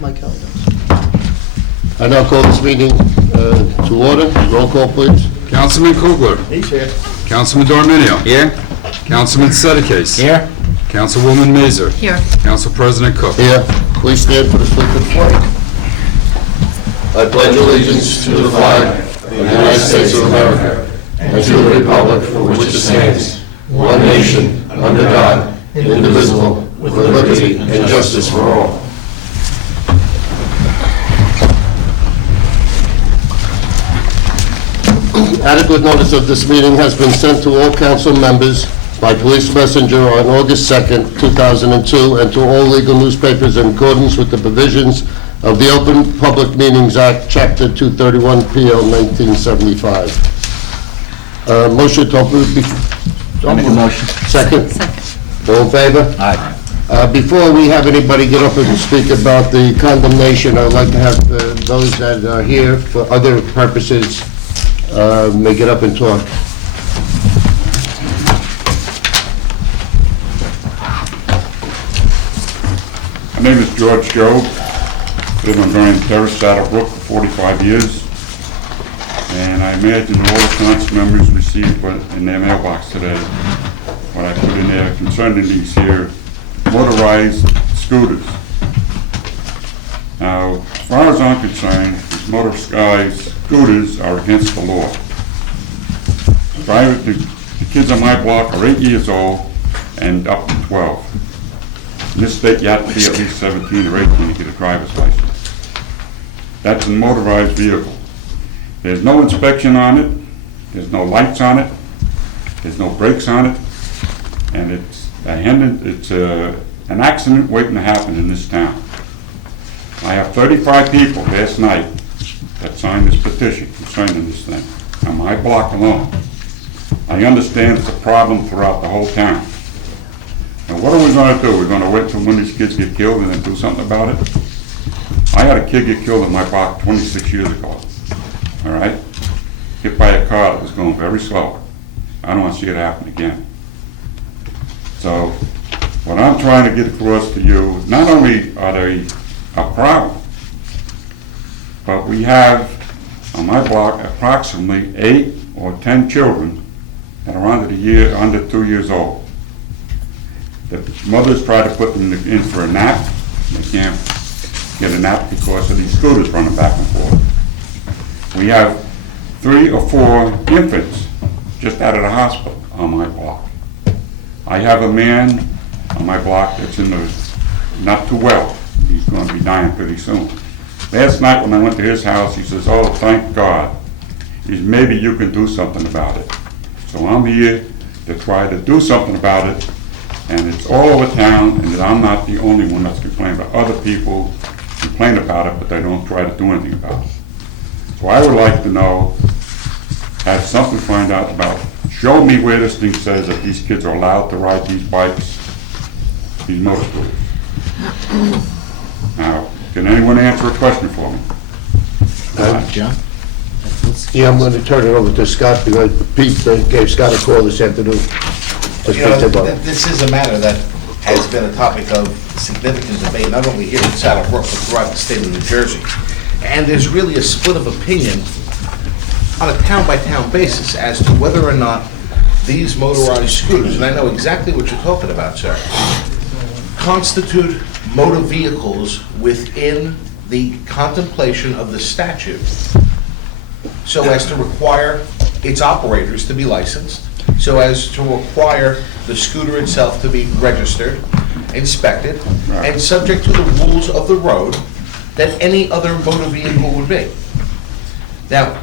Mike Kelly. I now call this meeting to order. Roll call, please. Councilman Kugler. He's here. Councilman Dorminio. Here. Councilman Sedekis. Here. Councilwoman Mazer. Here. Council President Cook. Here, please stand for the salute to the flag. I pledge allegiance to the flag of the United States of America and to the republic for which it stands, one nation, under God, indivisible, with liberty and justice for all. Adequate notice of this meeting has been sent to all council members by police messenger on August 2nd, 2002, and to all legal newspapers in accordance with the provisions of the Open Public Meetings Act, Chapter 231, PL 1975. Motion to approve. I'll make a motion. Second? Second. All in favor? Aye. Before we have anybody get up and speak about the condemnation, I'd like to have those that are here for other purposes may get up and talk. My name is George Job. Live on Grand Terrace, Saddle Brook for 45 years. And I imagine all the council members received in their mailbox today what I put in there concerning these here motorized scooters. Now, as far as I'm concerned, these motorized scooters are against the law. The kids on my block are 8 years old and up to 12. In this state, you have to be at least 17 or 18 to get a driver's license. That's a motorized vehicle. There's no inspection on it, there's no lights on it, there's no brakes on it, and it's an accident waiting to happen in this town. I have 35 people last night that signed this petition concerning this thing, on my block alone. I understand it's a problem throughout the whole town. Now, what are we going to do? We're going to wait till when these kids get killed and then do something about it? I had a kid get killed in my block 26 years ago, all right? Hit by a car that was going very slow. I don't want to see it happen again. So, what I'm trying to get across to you, not only are they a problem, but we have on my block approximately 8 or 10 children that are under 2 years old. The mothers try to put them in for a nap. They can't get a nap because of these scooters running back and forth. We have 3 or 4 infants just out of the hospital on my block. I have a man on my block that's not too well. He's going to be dying pretty soon. Last night when I went to his house, he says, "Oh, thank God. Maybe you can do something about it." So I'm here to try to do something about it. And it's all over town, and I'm not the only one that's complaining about it. Other people complain about it, but they don't try to do anything about it. So I would like to know, have something to find out about, show me where this thing says that these kids are allowed to ride these bikes, these motorcycles. Now, can anyone answer a question for me? John? Yeah, I'm going to turn it over to Scott because Pete gave Scott a call this afternoon. This is a matter that has been a topic of significant debate, not only here in Saddle Brook, but throughout the state of New Jersey. And there's really a split of opinion on a town-by-town basis as to whether or not these motorized scooters, and I know exactly what you're talking about, sir, constitute motor vehicles within the contemplation of the statute, so as to require its operators to be licensed, so as to require the scooter itself to be registered, inspected, and subject to the rules of the road that any other motor vehicle would be. Now,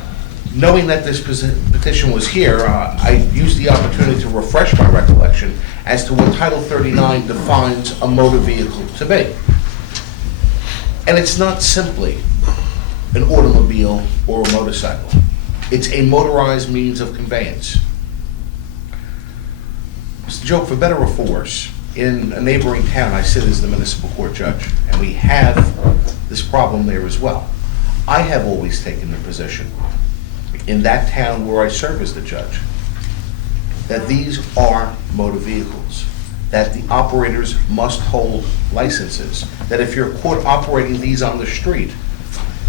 knowing that this petition was here, I used the opportunity to refresh my recollection as to what Title 39 defines a motor vehicle to be. And it's not simply an automobile or a motorcycle. It's a motorized means of conveyance. Mr. Joe, for better or for worse, in a neighboring town, I sit as the municipal court judge, and we have this problem there as well. I have always taken the position in that town where I serve as the judge that these are motor vehicles. that the operators must hold licenses, that if you're caught operating these on the street,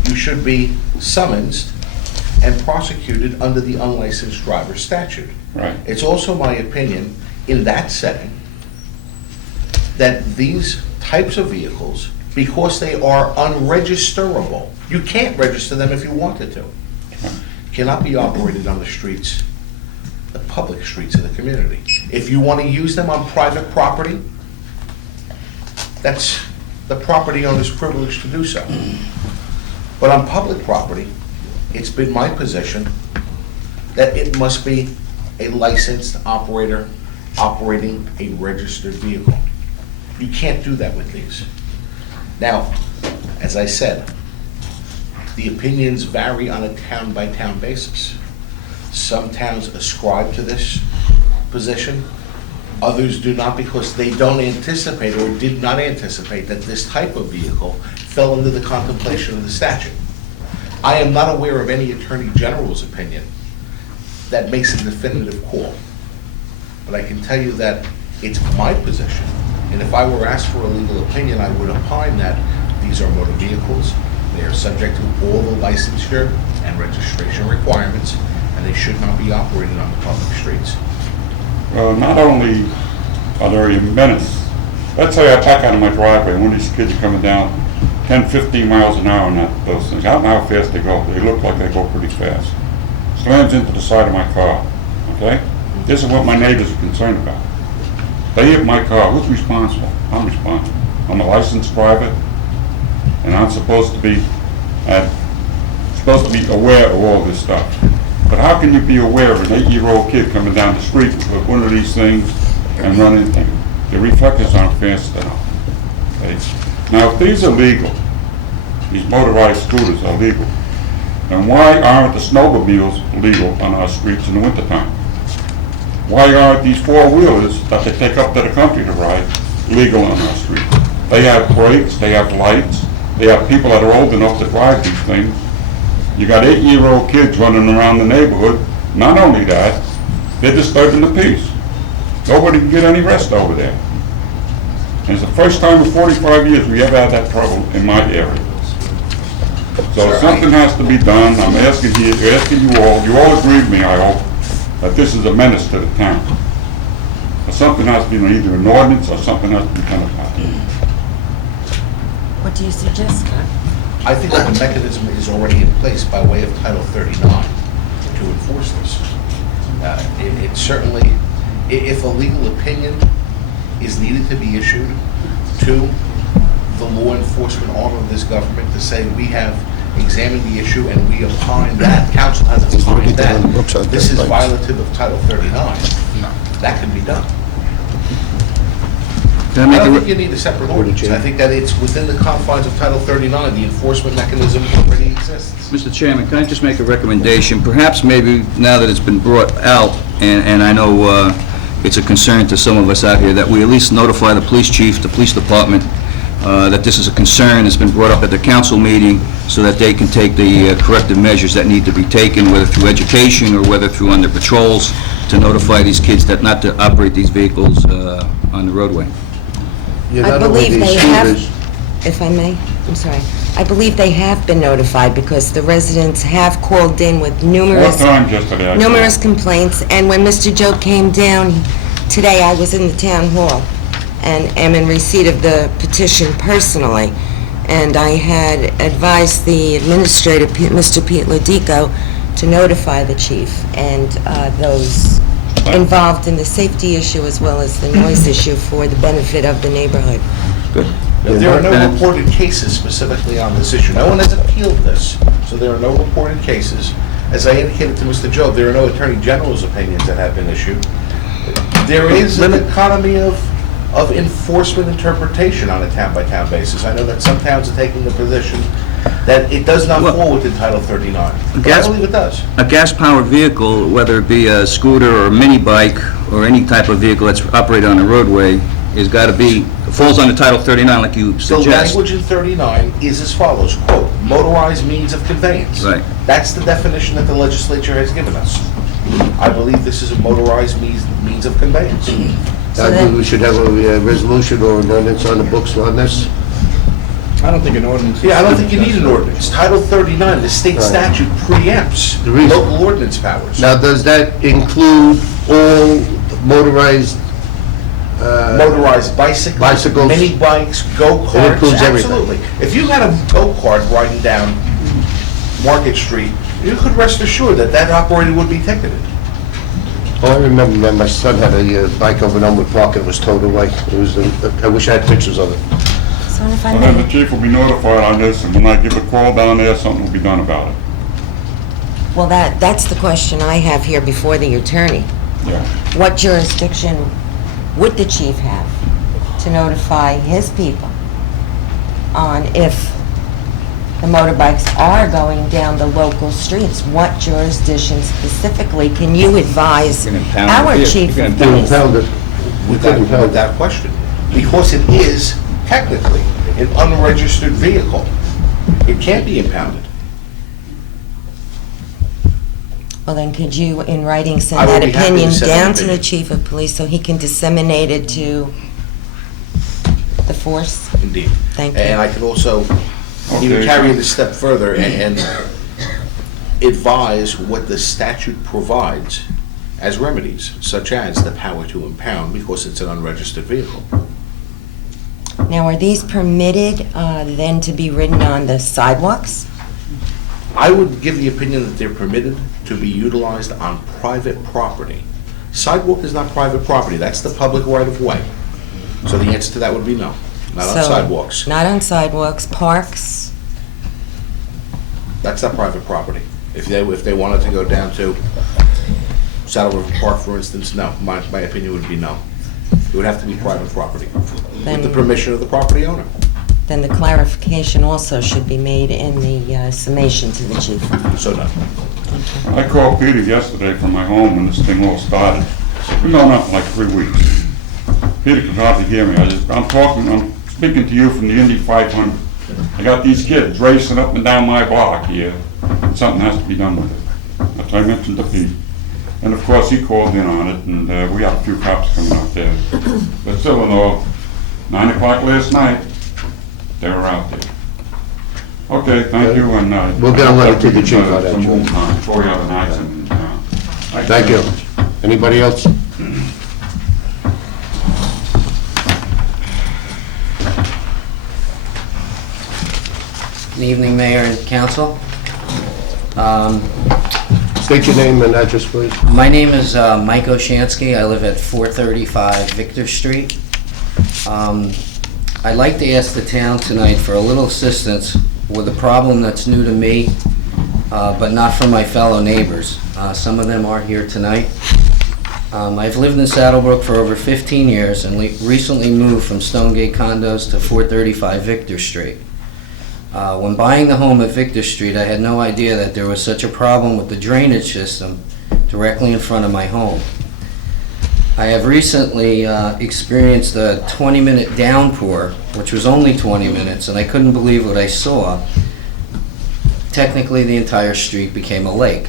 you should be summoned and prosecuted under the unlicensed driver statute. Right. It's also my opinion, in that setting, that these types of vehicles, because they are unregisterable, you can't register them if you wanted to, cannot be operated on the streets, the public streets of the community. If you want to use them on private property, that's the property owner's privilege to do so. But on public property, it's been my position that it must be a licensed operator operating a registered vehicle. You can't do that with these. Now, as I said, the opinions vary on a town-by-town basis. Some towns ascribe to this position, others do not, because they don't anticipate or did not anticipate that this type of vehicle fell under the contemplation of the statute. I am not aware of any Attorney General's opinion that makes a definitive call. But I can tell you that it's my position, and if I were asked for a legal opinion, I would opine that these are motor vehicles, they are subject to all the licensure and registration requirements, and they should not be operated on the public streets. Well, not only are they a menace, let's say I back out of my driveway and one of these kids are coming down 10, 15 miles an hour on those things. I don't know how fast they go. They look like they go pretty fast. Slams into the side of my car, okay? This is what my neighbors are concerned about. They hit my car, who's responsible? I'm responsible. I'm a licensed driver, and I'm supposed to be aware of all this stuff. But how can you be aware of an 8-year-old kid coming down the street with one of these things and run into him? The reflectors aren't fast enough. Okay? Now, if these are legal, these motorized scooters are legal, then why aren't the snowmobiles legal on our streets in the wintertime? Why aren't these four-wheelers that they take up to the country to ride legal on our street? They have brakes, they have lights, they have people that are old enough to drive these things. You got 8-year-old kids running around the neighborhood. Not only that, they're disturbing the peace. Nobody can get any rest over there. And it's the first time in 45 years we ever had that trouble in my area. So something has to be done. I'm asking you all agree with me, I hope, that this is a menace to the town. But something has to be done, either an ordinance or something has to be done about it. What do you suggest, Scott? I think that the mechanism is already in place by way of Title 39 to enforce this. It certainly, if a legal opinion is needed to be issued to the law enforcement arm of this government to say we have examined the issue and we opine that, council has opined that this is violative of Title 39, that can be done. I don't think you need a separate ordinance. I think that it's within the confines of Title 39, the enforcement mechanism already exists. Mr. Chairman, can I just make a recommendation? Perhaps maybe now that it's been brought out, and I know it's a concern to some of us out here, that we at least notify the police chief, the police department, that this is a concern that's been brought up at the council meeting so that they can take the corrective measures that need to be taken, whether through education or whether through under patrols, to notify these kids that not to operate these vehicles on the roadway. I believe they have, if I may, I'm sorry. I believe they have been notified because the residents have called in with numerous complaints. And when Mr. Joe came down today, I was in the town hall and am in receipt of the petition personally. And I had advised the administrator, Mr. Pete Lodico, to notify the chief and those involved in the safety issue as well as the noise issue for the benefit of the neighborhood. Good. There are no reported cases specifically on this issue. No one has appealed this, so there are no reported cases. As I indicated to Mr. Joe, there are no Attorney General's opinions that have been issued. There is an economy of enforcement interpretation on a town-by-town basis. I know that some towns are taking the position that it does not fall within Title 39. But I believe it does. A gas-powered vehicle, whether it be a scooter or a mini bike or any type of vehicle that's operated on a roadway, has got to be, falls under Title 39 like you The suggest. language in 39 is as follows, quote, motorized means of conveyance. Right. That's the definition that the legislature has given us. I believe this is a motorized means of conveyance. So I then- think we should have a resolution or an ordinance on the books on this. I don't think an ordinance. Yeah, I don't think you need an ordinance. Title 39, the state Right. statute preempts The reason- local ordinance powers. Now, does that include all motorized, Motorized bicycles. Bicycles. Mini bikes, It go-karts, includes everything. absolutely. If you had a go-kart riding down Market Street, you could rest assured that that operator would be ticketed. Oh, I remember, man, my son had a bike over in Elmwood Park and it was towed away. It was, I wish I had pictures of it. So if I So then the may, chief will be notified on this, and when I give a call down there, something will be done about it. well, that's the question I have here before the attorney. Yeah. What jurisdiction would the chief have to notify his people on if the motorbikes are going down the local streets? What jurisdiction specifically can you advise You can impound the our vehicle. chief You can of They police? impound it. With that question. Because it is technically an unregistered vehicle. It can't be impounded. Well, then could you, in writing, I send would that be happy to opinion send that down to the opinion. chief of police so he can disseminate it to the force? Indeed. Thank you. And I could also even Okay. carry it a step further and advise what the statute provides as remedies, such as the power to impound because it's an unregistered vehicle. Now, are these permitted then to be ridden on the sidewalks? I would give the opinion that they're permitted to be utilized on private property. Sidewalk is not private property, that's the public right-of-way. So the answer to that would be no, not on So, sidewalks. Not on sidewalks, parks? That's not private property. If they wanted to go down to Saddle Brook Park, for instance, no, my opinion would be no. It would have to be private property, with the Then- permission of the property owner. Then the clarification also should be made in the summation to the chief. So no. I called Peter yesterday from my home when this thing all started. It's been going on for like 3 weeks. Peter could hardly hear me. I'm speaking to you from the Indy 500. I got these kids racing up and down my block here. Something has to be done with it. That's what I mentioned to Pete. And of course, he called in on it, and we had a few cops coming up there. But still, in all, 9 o'clock last night, they were out there. Okay, thank you, and We'll get a letter to the chief on that, some Joe. movement on it, 4 other nights, and Thank you. Anybody else? Good evening, Mayor and Council. State your name and address, please. My name is Mike Oshansky. I live at 435 Victor Street. I'd like to ask the town tonight for a little assistance with a problem that's new to me, but not for my fellow neighbors. Some of them are here tonight. I've lived in Saddle Brook for over 15 years and recently moved from Stonegate condos to 435 Victor Street. When buying the home at Victor Street, I had no idea that there was such a problem with the drainage system directly in front of my home. I have recently experienced a 20-minute downpour, which was only 20 minutes, and I couldn't believe what I saw. Technically, the entire street became a lake,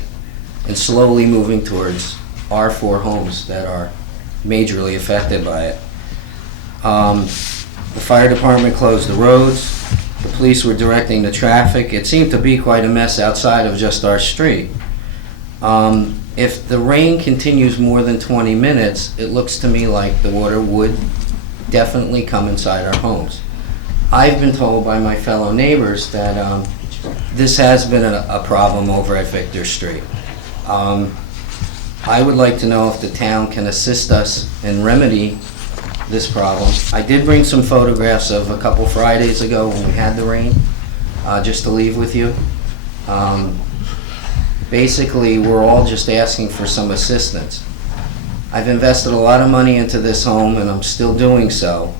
and slowly moving towards our 4 homes that are majorly affected by it. The fire department closed the roads. The police were directing the traffic. It seemed to be quite a mess outside of just our street. If the rain continues more than 20 minutes, it looks to me like the water would definitely come inside our homes. I've been told by my fellow neighbors that this has been a problem over at Victor Street. I would like to know if the town can assist us and remedy this problem. I did bring some photographs of a couple Fridays ago when we had the rain, just to leave with you. Basically, we're all just asking for some assistance. I've invested a lot of money into this home, and I'm still doing so.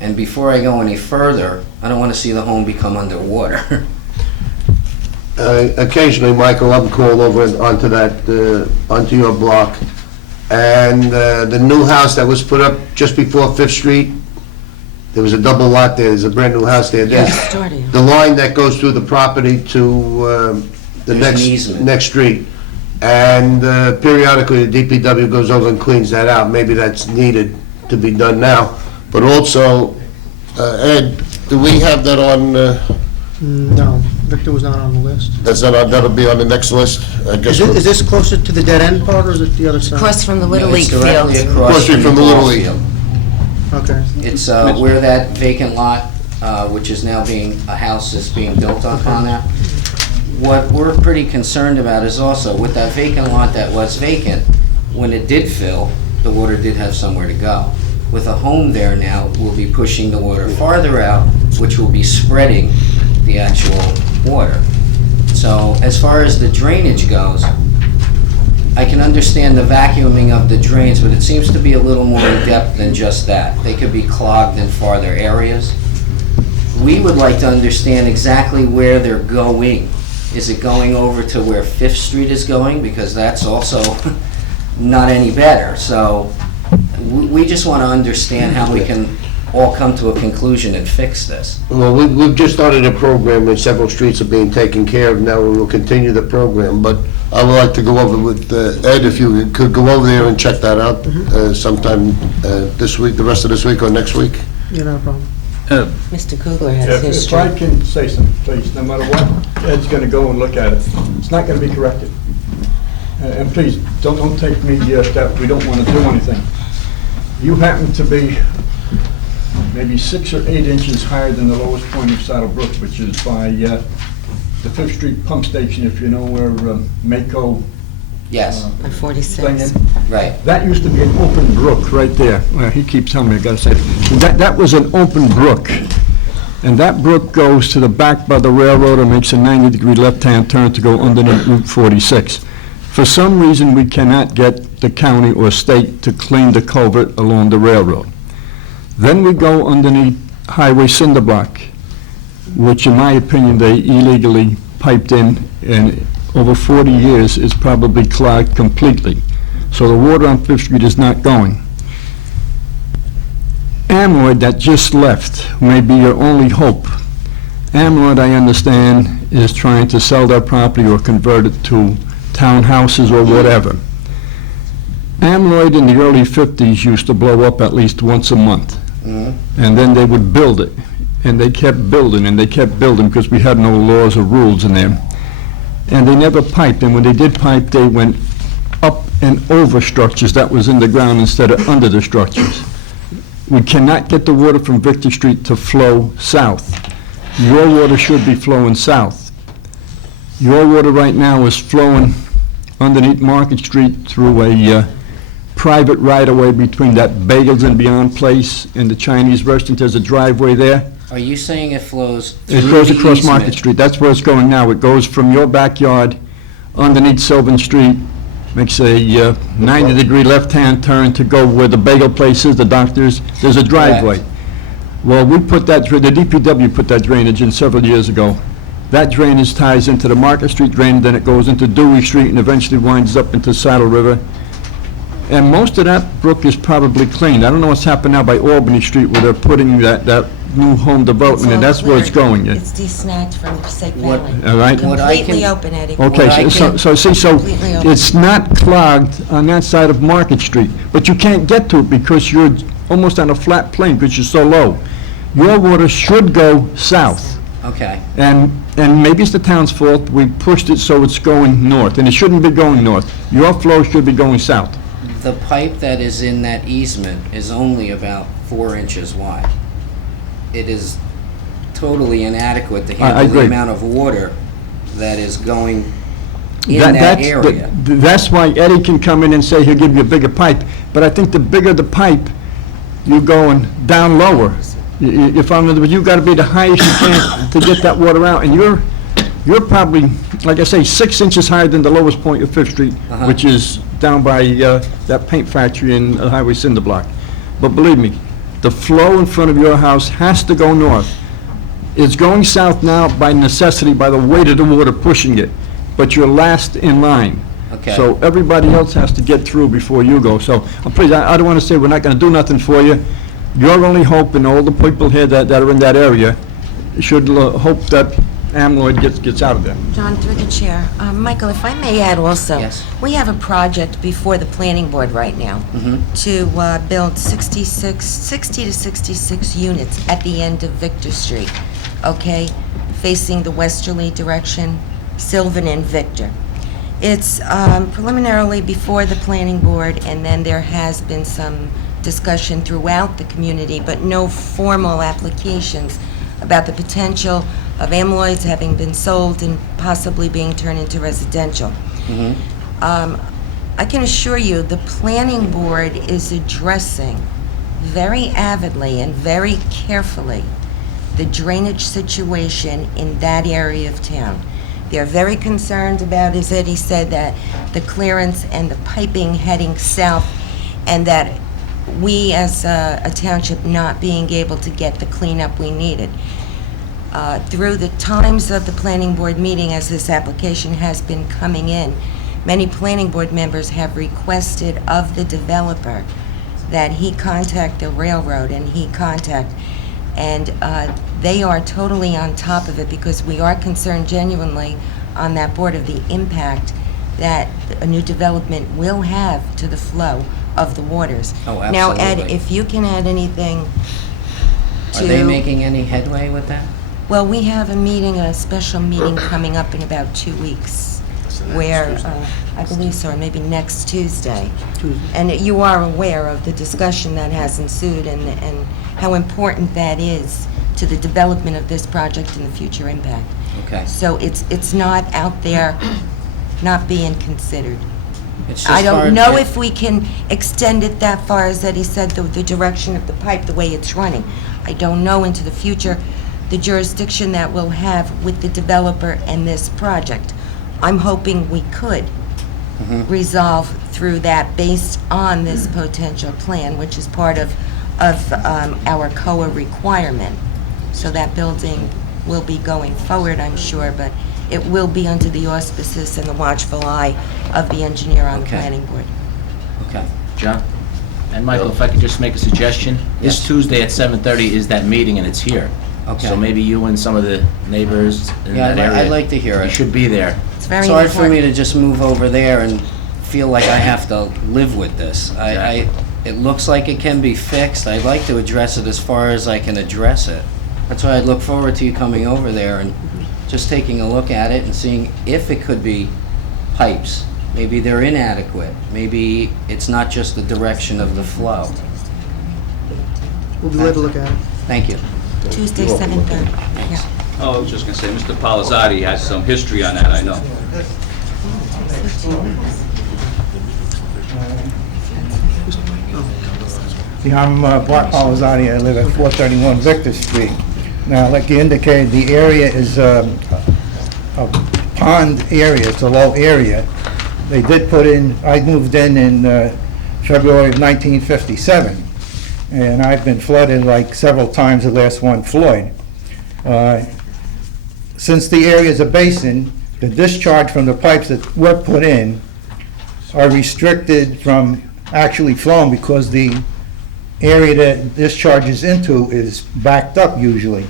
And before I go any further, I don't want to see the home become underwater. Occasionally, Michael, I'm called over onto onto your block, and the new house that was put up just before 5th Street, there was a double lot there, there's a brand-new house there. There's Yes. the line that goes through the property to the There's an easement. next street, and periodically, the DPW goes over and cleans that out. Maybe that's needed to be done now. But also, Ed, do we have that on, No, Victor was not on the list. that'll be on the next list? I guess Is this closer to the dead end part, or is it the other side? Across from the Little No, League it's directly field. across from the Little ball League. field. Okay. It's where that vacant lot, which is now a house is being built upon that. What we're pretty concerned about is also with that vacant lot that was vacant, when it did fill, the water did have somewhere to go. With a home there now, we'll be pushing the water farther out, which will be spreading the actual water. So as far as the drainage goes, I can understand the vacuuming of the drains, but it seems to be a little more in depth than just that. They could be clogged in farther areas. We would like to understand exactly where they're going. Is it going over to where Fifth Street is going? Because that's also not any better. So we just want to understand how we can all come to a conclusion and fix this. Well, we've just started a program and several streets are being taken care of now, and we'll continue the program. But I would like to go over with Ed, if you could go over there and check that out sometime this week, the rest of this week or next week. Yeah, no problem. Mr. Kugler has If history. I can say something, please, no matter what, Ed's gonna go and look at it. It's not gonna be corrected. And please, don't take me that we don't wanna do anything. You happen to be maybe 6 or 8 inches higher than the lowest point of Saddle Brook, which is by the Fifth Street pump station, if you know where Mako Yes, By thing 46. is. right. That used to be an open brook right there. Well, he keeps telling me, I gotta say, that was an open brook. And that brook goes to the back by the railroad and makes a 90-degree left-hand turn to go underneath Route 46. For some reason, we cannot get the county or state to clean the culvert along the railroad. Then we go underneath Highway Cinder Block, which in my opinion, they illegally piped in, and over 40 years is probably clogged completely. So the water on Fifth Street is not going. Amroyd that just left may be your only hope. Amroyd, I understand, is trying to sell their property or convert it to townhouses or whatever. Amroyd in the early 50s used to blow up at least once a month. And then they would build it. And they kept building and they kept building because we had no laws or rules in there. And they never piped, and when they did pipe, they went up and over structures that was in the ground instead of under the structures. We cannot get the water from Victor Street to flow south. Your water should be flowing south. Your water right now is flowing underneath Market Street through a private right-of-way between that Bagels and Beyond place and the Chinese restaurant. There's a driveway there. Are you saying it flows through It goes the across Market easement? Street. That's where it's going now. It goes from your backyard underneath Sylvan Street, makes a 90-degree left-hand turn to go where the bagel place is, the doctor's. There's a driveway. Well, we put that, the DPW put that drainage in several years ago. That drainage ties into the Market Street drain, then it goes into Dewey Street and eventually winds up into Saddle River. And most of that brook is probably cleaned. I don't know what's happened now by Albany Street where they're putting that new home development, and that's where it's going. It's desnagged from Passaic What- Valley. All right? What I Completely can- open, Eddie. What I Okay, so Completely open. it's not clogged on that side of Market Street, but you can't get to it because you're almost on a flat plane because you're so low. Your water should go south, Okay, and maybe it's the town's fault, we pushed it so it's going north, and it shouldn't be going north. Your flow should be going south. the pipe that is in that easement is only about 4 inches wide. It is totally inadequate to I handle the agree. amount of water that is going in That- that that's- area. That's why Eddie can come in and say he'll give you a bigger pipe, but I think the bigger the pipe, you're going down lower. If I'm, you gotta be the highest you can to get that water out, and you're probably, like I say, 6 inches higher than the lowest point of Fifth Street, Uh-huh. which is down by that paint factory in Highway Cinder Block. But believe me, the flow in front of your house has to go north. It's going south now by necessity, by the weight of the water pushing it, but you're last in line. Okay. So everybody else has to get through before you go. So, please, I don't want to say we're not going to do nothing for you. Your only hope, and all the people here that are in that area, should hope that amyloid gets out of there. John, through the chair. Michael, if I may add also. Yes. We have a project before the planning board right now to build 60 to 66 units at the end of Victor Street, okay? Facing the westerly direction, Sylvan and Victor. It's preliminarily before the planning board, and then there has been some discussion throughout the community, but no formal applications about the potential of amyloids having been sold and possibly being turned into residential. I can assure you, the planning board is addressing very avidly and very carefully the drainage situation in that area of town. They're very concerned about, as Eddie said, that the clearance and the piping heading south, and that we as a township not being able to get the cleanup we needed. Through the times of the planning board meeting, as this application has been coming in, many planning board members have requested of the developer that he contact the railroad and they are totally on top of it, because we are concerned genuinely on that board of the impact that a new development will have to the flow of the waters. Oh, Now, Ed, absolutely. if you can add anything to... Are they making any headway with that? Well, we have a special meeting coming up in about 2 weeks, where, I believe so, or maybe next Tuesday. And you are aware of the discussion that has ensued and how important that is to the development of this project and the future impact. Okay. So it's not out there not being considered. It's just I don't hard know to- if we can extend it that far, as Eddie said, the direction of the pipe, the way it's running. I don't know into the future the jurisdiction that we'll have with the developer and this project. I'm hoping we could resolve through that based on this potential plan, which is part of our COA requirement. So that building will be going forward, I'm sure, but it will be under the auspices and the watchful eye of the engineer on the Okay. planning board. Okay. John? And Michael, if I could just make a suggestion? This Yes. Tuesday at 7:30 is that meeting, and it's here. Okay. So maybe you and some of the neighbors in Yeah, that area... I'd like to hear You it. should be there. It's very It's hard for me important. to just move over there and feel like I have to live with this. It looks like it can be fixed. I'd like to address it as far as I can address it. That's why I'd look forward to you coming over there and just taking a look at it and seeing if it could be pipes. Maybe they're inadequate. Maybe it's not just the direction of the flow. We'll be glad to look at it. Thank you. Tuesday, 7:30. Yeah. Oh, I was just going to say, Mr. Palazzati has some history on that, I know. Yeah, I'm Bart Palazzati. I live at 431 Victor Street. Now, like you indicated, the area is a pond area. It's a low area. They did put in, I moved in February of 1957, and I've been flooded like several times the last one, Floyd. Since the area is a basin, the discharge from the pipes that were put in are restricted from actually flowing because the area that discharges into is backed up usually.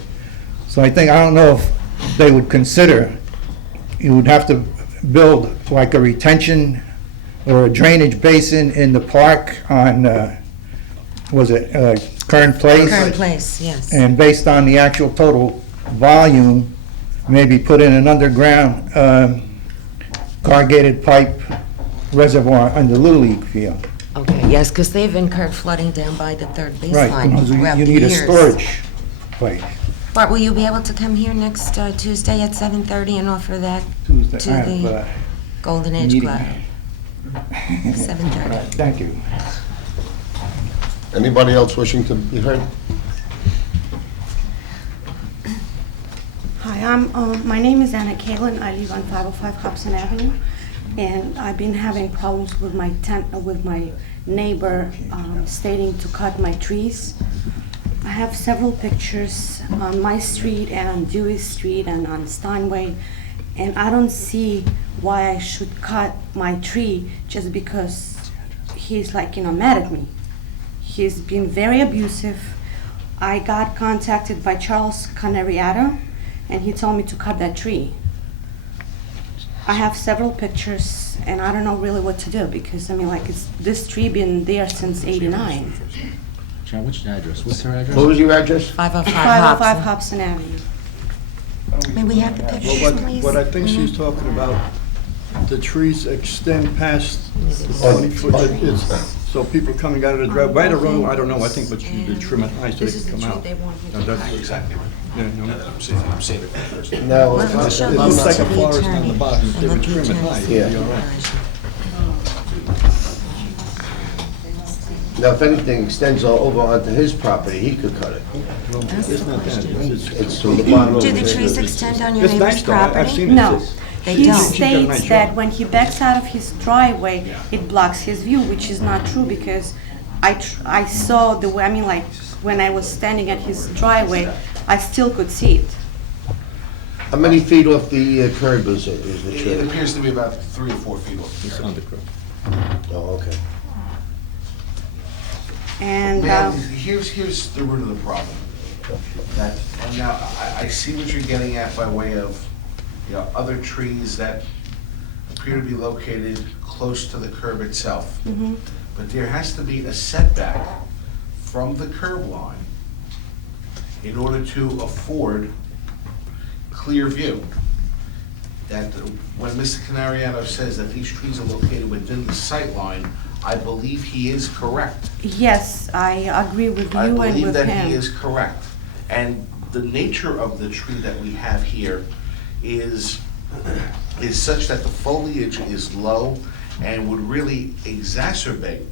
So I don't know if they would consider, you would have to build like a retention or a drainage basin in the park on, Kern Place? Current place, yes. And based on the actual total volume, maybe put in an underground corrugated pipe reservoir on the Little League field. Okay, yes, because they've incurred flooding down by the third Right, baseline because throughout you the need a years. storage place. Bart, will you be able to come here next Tuesday at 7:30 and offer that Tuesday, to I have, the Golden Age meeting. Club? 7:30. Thank you. Anybody else wishing to be heard? Hi, my name is Anna Kalin. I live on 505 Hobson Avenue, and I've been having problems with my neighbor stating to cut my trees. I have several pictures on my street and on Dewey Street and on Steinway, and I don't see why I should cut my tree just because he's mad at me. He's been very abusive. I got contacted by Charles Canariato, and he told me to cut that tree. I have several pictures, and I don't know really what to do, because, I mean, like, this tree been there since '89. John, which address? What's her address? What was your address? 505 505 Hobson. Hobson Avenue. May we have the pictures, Well, please? what I think she's talking about, the trees extend past the 20-foot, so people coming out of the driveway, right or wrong, I don't know, I think what you did, trim it high so they This is can the come tree out. they want me Now, to that's- cut. Exactly right. Yeah, no. Now that I'm seeing it first. Now, Well, It we'll show looks these like to a the forest on attorney, the bottom. If they and would let the trim it attorney high, see it'd be the all right. version. now, if anything extends over onto his property, he could cut it. That's It's the not that, question. It's from the bottom of Do the the trees tree. extend on your It's neighbor's nice though, I've property? seen it. No. They He don't. She's got a nice states that yard. when he backs out of his driveway, it blocks his view, which is not true, because I saw the way, I mean, like, when I was standing at his driveway, I still could see it. How many feet off the curb is the It tree? appears to be about 3 or 4 feet off. It's underground. Oh, okay. And, Man, here's the root of the problem. That, and now, I see what you're getting at by way of, other trees that appear to be located close to the curb itself. But there has to be a setback from the curb line in order to afford clear view. That when Mr. Canariano says that these trees are located within the sight line, I believe he is correct. yes, I agree with I you and believe with that he him. is correct. And the nature of the tree that we have here is such that the foliage is low and would really exacerbate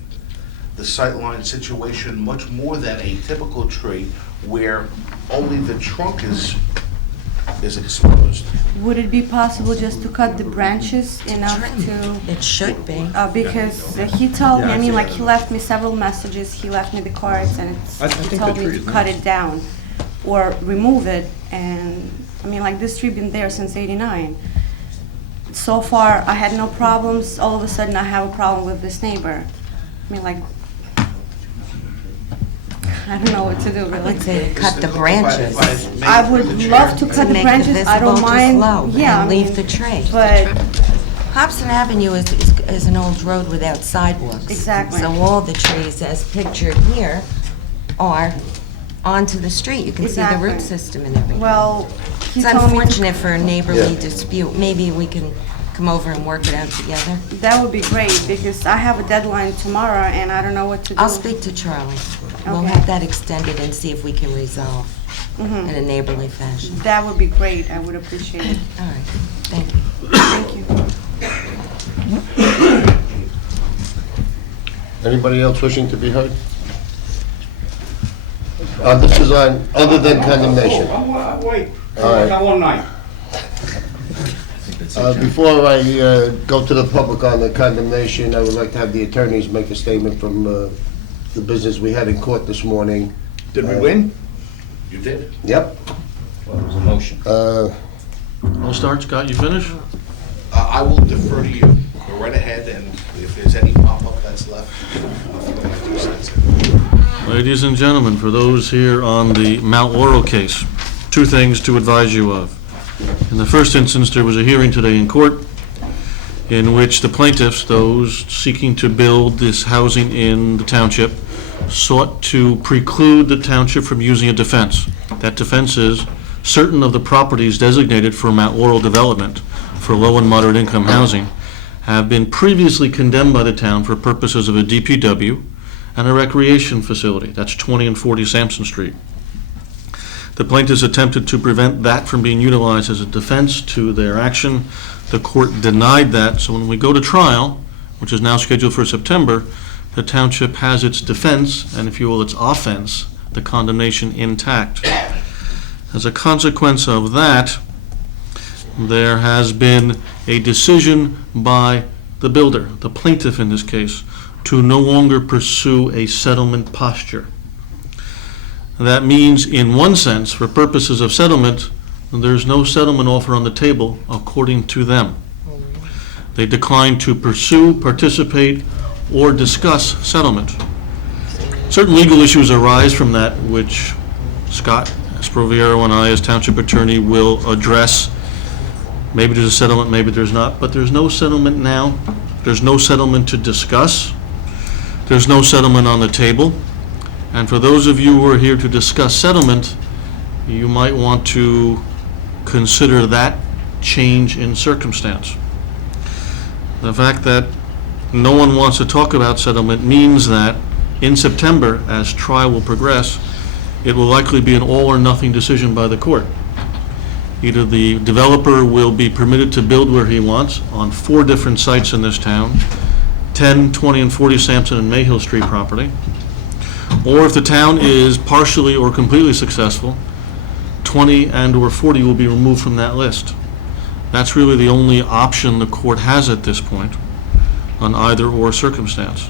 the sightline situation much more than a typical tree where only the trunk is exposed. Would it be possible just to cut the branches enough to, It should be. because he told me, Yeah, I I mean, see like, that. he left me several messages, he left me the cards, and I he think the told me tree to is cut nice. it down or remove it, and, I mean, like, this tree been there since '89. So far, I had no problems, all of a sudden I have a problem with this neighbor. I mean, like, I don't know what to do, I would really. say to cut the branches. I would love to cut the make branches, I visible don't just mind, low, yeah, I and leave mean, the tree. but Hobson Avenue is an old road without sidewalks. Exactly. So all the trees, as pictured here, are onto the street. You can see the root Exactly. system and everything. Well, he It's told me to- unfortunate for a neighborly Yeah. dispute. Maybe we can come over and work it out together. that would be great, because I have a deadline tomorrow, and I don't know what to do. I'll speak to Charlie. We'll Okay. have that extended and see if we can resolve in a neighborly fashion. That would be great, I would appreciate it. All right, thank you. Thank you. Anybody else wishing to be heard? This is on, other than condemnation. Wait, All right. got one night. Before I go to the public on the condemnation, I would like to have the attorneys make a statement from the business we had in court this morning. Did we win? You did? Yep. Well, it was a motion. I'll start, Scott, you finish? I will defer to you. Go right ahead, and if there's any pop-up that's left, I'll throw my 2 cents in. Ladies and gentlemen, for those here on the Mount Laurel case, 2 things to advise you of. In the first instance, there was a hearing today in court in which the plaintiffs, those seeking to build this housing in the township, sought to preclude the township from using a defense. That defense is certain of the properties designated for Mount Laurel development for low and moderate income housing have been previously condemned by the town for purposes of a DPW and a recreation facility. That's 20 and 40 Sampson Street. The plaintiffs attempted to prevent that from being utilized as a defense to their action. The court denied that, so when we go to trial, which is now scheduled for September, the township has its defense, and if you will, its offense, the condemnation intact. As a consequence of that, there has been a decision by the builder, the plaintiff in this case, to no longer pursue a settlement posture. That means, in one sense, for purposes of settlement, there's no settlement offer on the table according to them. They decline to pursue, participate, or discuss settlement. Certain legal issues arise from that, which Scott Sproviero and I, as township attorney, will address. Maybe there's a settlement, maybe there's not, but there's no settlement now. There's no settlement to discuss. There's no settlement on the table. And for those of you who are here to discuss settlement, you might want to consider that change in circumstance. The fact that no one wants to talk about settlement means that in September, as trial will progress, it will likely be an all-or-nothing decision by the court. Either the developer will be permitted to build where he wants on 4 different sites in this town, 10, 20, and 40 Sampson and Mayhill Street property, or if the town is partially or completely successful, 20 and/or 40 will be removed from that list. That's really the only option the court has at this point on either/or circumstance.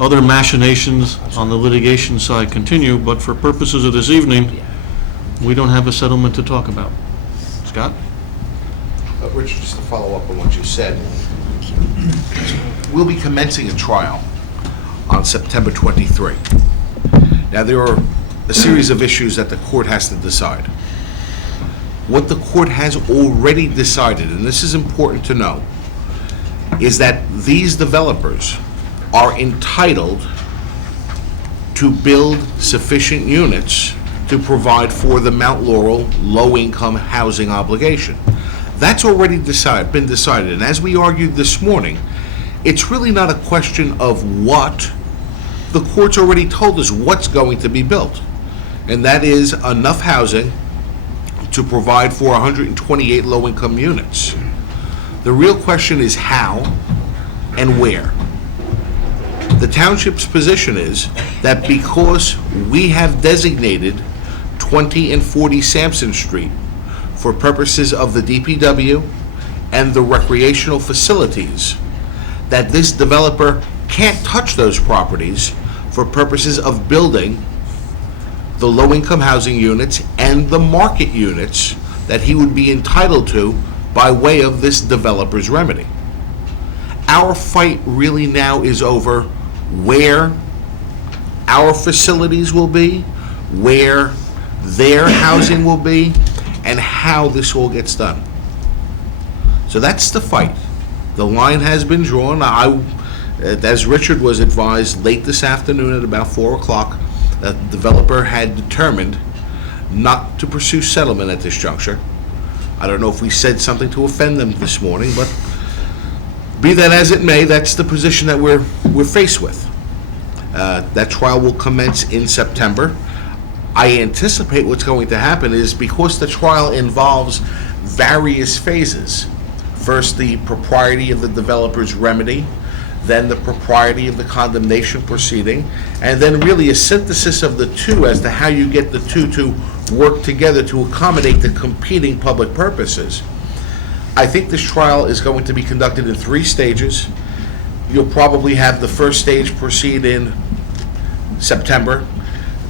Other machinations on the litigation side continue, but for purposes of this evening, we don't have a settlement to talk about. Scott? Richard, just to follow up on what you said, we'll be commencing a trial on September 23. Now, there are a series of issues that the court has to decide. What the court has already decided, and this is important to know, is that these developers are entitled to build sufficient units to provide for the Mount Laurel low-income housing obligation. That's already been decided, and as we argued this morning, it's really not a question of what. The court's already told us what's going to be built, and that is enough housing to provide for 128 low-income units. The real question is how and where. The township's position is that because we have designated 20 and 40 Sampson Street for purposes of the DPW and the recreational facilities, that this developer can't touch those properties for purposes of building the low-income housing units and the market units that he would be entitled to by way of this developer's remedy. Our fight really now is over where our facilities will be, where their housing will be, and how this all gets done. So that's the fight. The line has been drawn. As Richard was advised late this afternoon at about 4 o'clock, the developer had determined not to pursue settlement at this juncture. I don't know if we said something to offend them this morning, but be that as it may, that's the position that we're faced with. That trial will commence in September. I anticipate what's going to happen is, because the trial involves various phases, first the propriety of the developer's remedy, then the propriety of the condemnation proceeding, and then really a synthesis of the two as to how you get the two to work together to accommodate the competing public purposes. I think this trial is going to be conducted in 3 stages. You'll probably have the first stage proceed in September,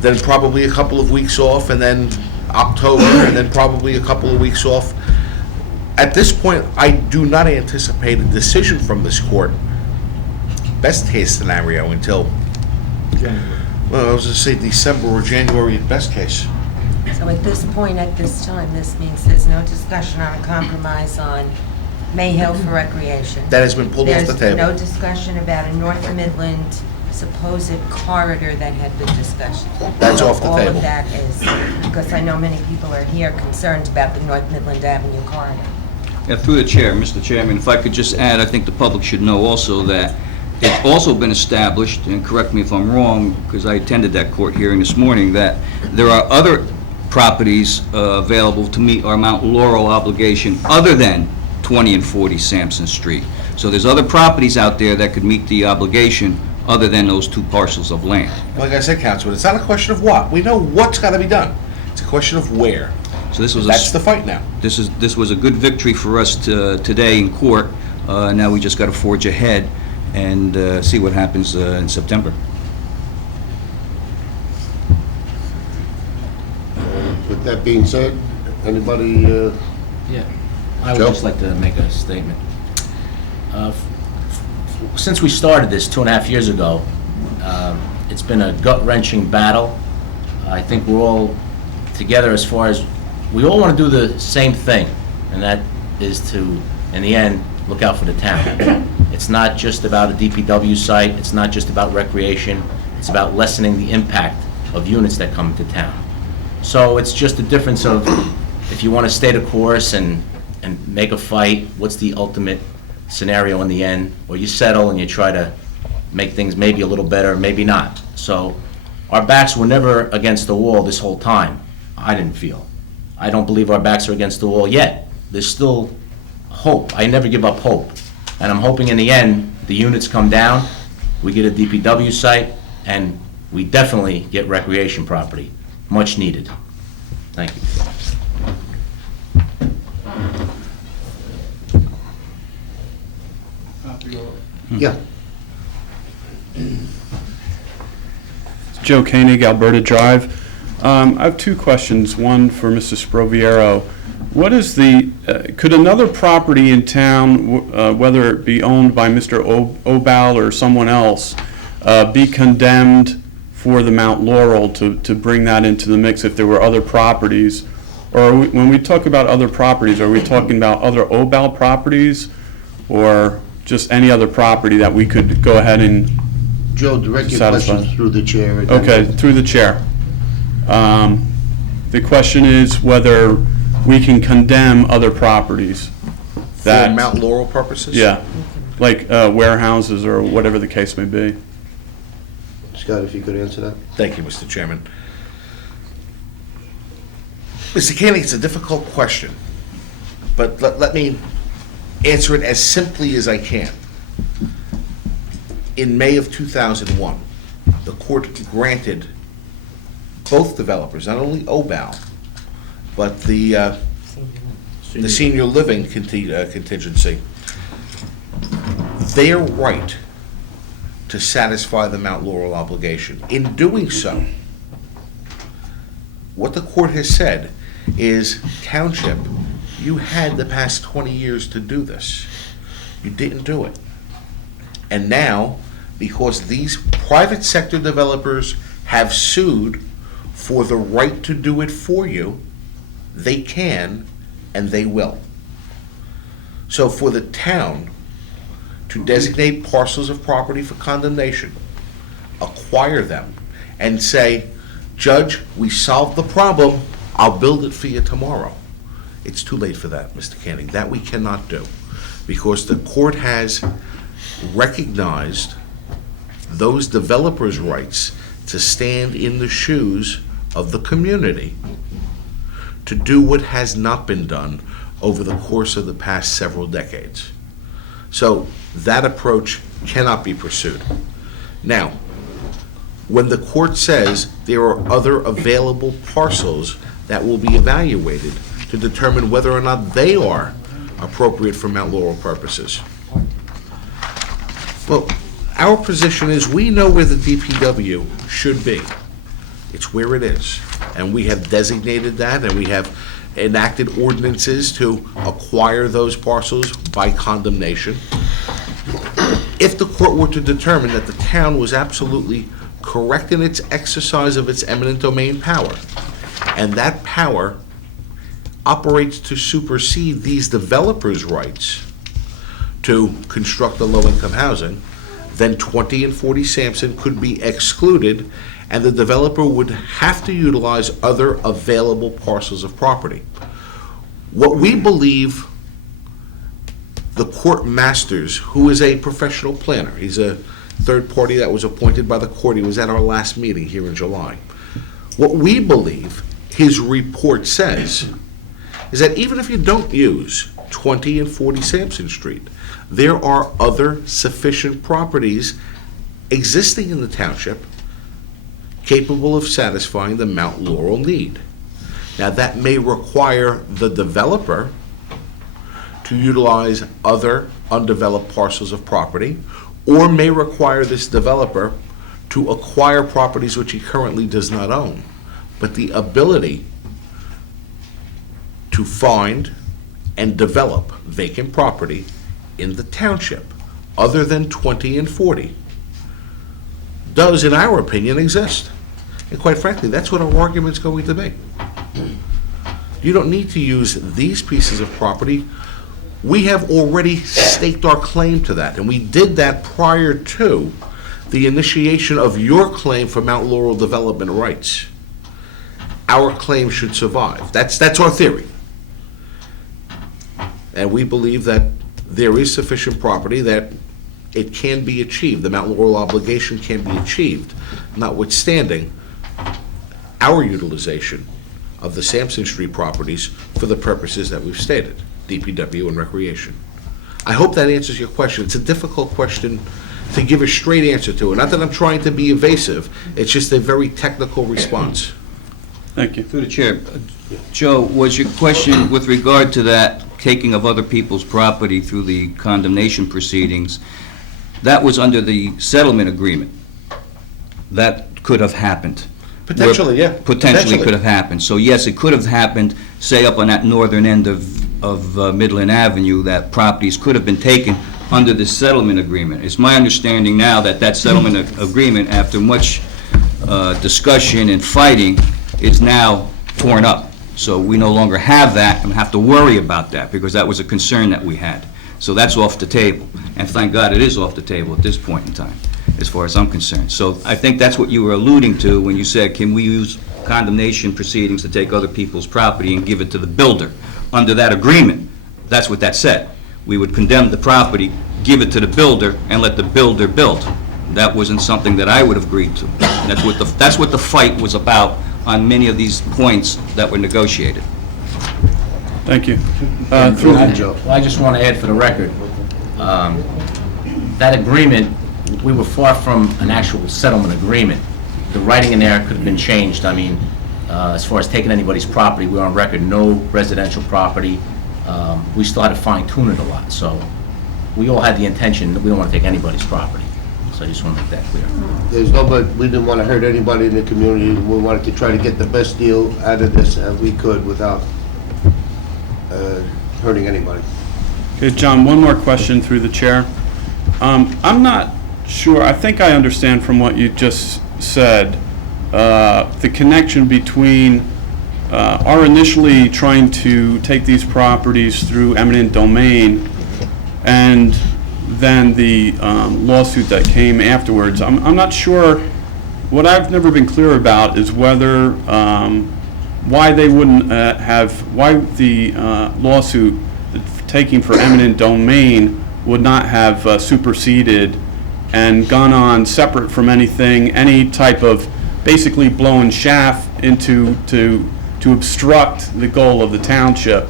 then probably a couple of weeks off, and then October, and then probably a couple of weeks off. At this point, I do not anticipate a decision from this court, best case scenario, until, well, I was going to say December or January at best case. So at this point, at this time, this means there's no discussion on a compromise on Mayhill for recreation. That has been pulled off the table. There's no discussion about a North Midland supposed corridor that had been discussed. That's off the All table. of that is, because I know many people are here concerned about the North Midland Avenue corridor. Yeah, through the chair, Mr. Chairman, if I could just add, I think the public should know also that it's also been established, and correct me if I'm wrong, because I attended that court hearing this morning, that there are other properties available to meet our Mount Laurel obligation other than 20 and 40 Sampson Street. So there's other properties out there that could meet the obligation other than those 2 parcels of land. Like I said, Councilman, it's not a question of what. We know what's got to be done. It's a question of where. So this was That's the fight now. This was a good victory for us today in court. Now we just got to forge ahead and see what happens in September. With that being said, anybody, Yeah, I would Joe? just like to make a statement. Since we started this 2.5 years ago, it's been a gut-wrenching battle. I think we're all together as far as, we all want to do the same thing, and that is to, in the end, look out for the town. It's not just about a DPW site, it's not just about recreation, it's about lessening the impact of units that come into town. So it's just a difference of, if you want to stay the course and make a fight, what's the ultimate scenario in the end? Or you settle and you try to make things maybe a little better, maybe not. So our backs were never against the wall this whole time, I didn't feel. I don't believe our backs are against the wall yet. There's still hope. I never give up hope. And I'm hoping in the end, the units come down, we get a DPW site, and we definitely get recreation property. Much needed. Thank you. Yeah. Joe Koenig, Alberta Drive. I have two questions, one for Mr. Sproviero. What is could another property in town, whether it be owned by Mr. Obal or someone else, be condemned for the Mount Laurel to bring that into the mix if there were other properties? Or when we talk about other properties, are we talking about other Obal properties or just any other property that we could go ahead and Joe, direct your satisfy? questions through the chair. Okay, through the chair. The question is whether we can condemn other properties. For Mount Laurel purposes? Yeah, like warehouses or whatever the case may be. Scott, if you could answer that. Thank you, Mr. Chairman. Mr. Koenig, it's a difficult question, but let me answer it as simply as I can. In May of 2001, the court granted both developers, not only Obal, but the senior living contingency, their right to satisfy the Mount Laurel obligation. In doing so, what the court has said is, township, you had the past 20 years to do this. You didn't do it. And now, because these private sector developers have sued for the right to do it for you, they can and they will. So for the town to designate parcels of property for condemnation, acquire them, and say, Judge, we solved the problem, I'll build it for you tomorrow. It's too late for that, Mr. Koenig. That we cannot do, because the court has recognized those developers' rights to stand in the shoes of the community, to do what has not been done over the course of the past several decades. So that approach cannot be pursued. Now, when the court says there are other available parcels that will be evaluated to determine whether or not they are appropriate for Mount Laurel purposes. Well, our position is we know where the DPW should be. It's where it is. And we have designated that, and we have enacted ordinances to acquire those parcels by condemnation. If the court were to determine that the town was absolutely correct in its exercise of its eminent domain power, and that power operates to supersede these developers' rights to construct the low-income housing, then 20 and 40 Sampson could be excluded, and the developer would have to utilize other available parcels of property. What we believe the court masters, who is a professional planner, he's a third party that was appointed by the court, he was at our last meeting here in July. What we believe his report says is that even if you don't use 20 and 40 Sampson Street, there are other sufficient properties existing in the township capable of satisfying the Mount Laurel need. Now, that may require the developer to utilize other undeveloped parcels of property, or may require this developer to acquire properties which he currently does not own. But the ability to find and develop vacant property in the township, other than 20 and 40, does, in our opinion, exist. And quite frankly, that's what our argument's going to be. You don't need to use these pieces of property. We have already staked our claim to that, and we did that prior to the initiation of your claim for Mount Laurel development rights. Our claim should survive. That's our theory. And we believe that there is sufficient property that it can be achieved. The Mount Laurel obligation can be achieved, notwithstanding our utilization of the Sampson Street properties for the purposes that we've stated, DPW and recreation. I hope that answers your question. It's a difficult question to give a straight answer to. Not that I'm trying to be evasive, it's just a very technical response. Thank you. Through the chair, Joe, was your question with regard to that taking of other people's property through the condemnation proceedings, that was under the settlement agreement? That could have happened? Potentially, yeah. Potentially could have happened. So yes, it could have happened, say up on that northern end of Midland Avenue, that properties could have been taken under the settlement agreement. It's my understanding now that that settlement agreement, after much discussion and fighting, is now torn up. So we no longer have that and have to worry about that, because that was a concern that we had. So that's off the table. And thank God it is off the table at this point in time, as far as I'm concerned. So I think that's what you were alluding to when you said, can we use condemnation proceedings to take other people's property and give it to the builder? Under that agreement, that's what that said. We would condemn the property, give it to the builder, and let the builder build. That wasn't something that I would have agreed to. And that's what the fight was about on many of these points that were negotiated. Thank you. I just want to add for the record, that agreement, we were far from an actual settlement agreement. The writing in there could have been changed. I mean, as far as taking anybody's property, we're on record, no residential property. We still had to fine tune it a lot, so we all had the intention that we don't want to take anybody's property. So I just want to make that clear. We didn't want to hurt anybody in the community. We wanted to try to get the best deal out of this as we could without hurting anybody. Okay, John, one more question through the chair. I'm not sure, I think I understand from what you just said, the connection between our initially trying to take these properties through eminent domain and then the lawsuit that came afterwards. I'm not sure, what I've never been clear about is whether, why they wouldn't why the lawsuit taking for eminent domain would not have superseded and gone on separate from anything, any type of basically blowing chaff into, to obstruct the goal of the township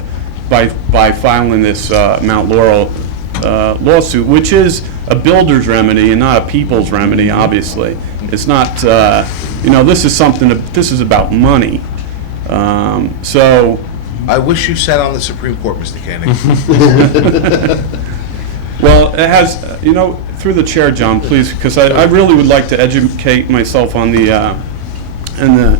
by filing this Mount Laurel lawsuit, which is a builder's remedy and not a people's remedy, obviously. It's not, this is something, this is about money. So. I wish you sat on the Supreme Court, Mr. Koenig. Well, it has, through the chair, John, please, because I really would like to educate myself on and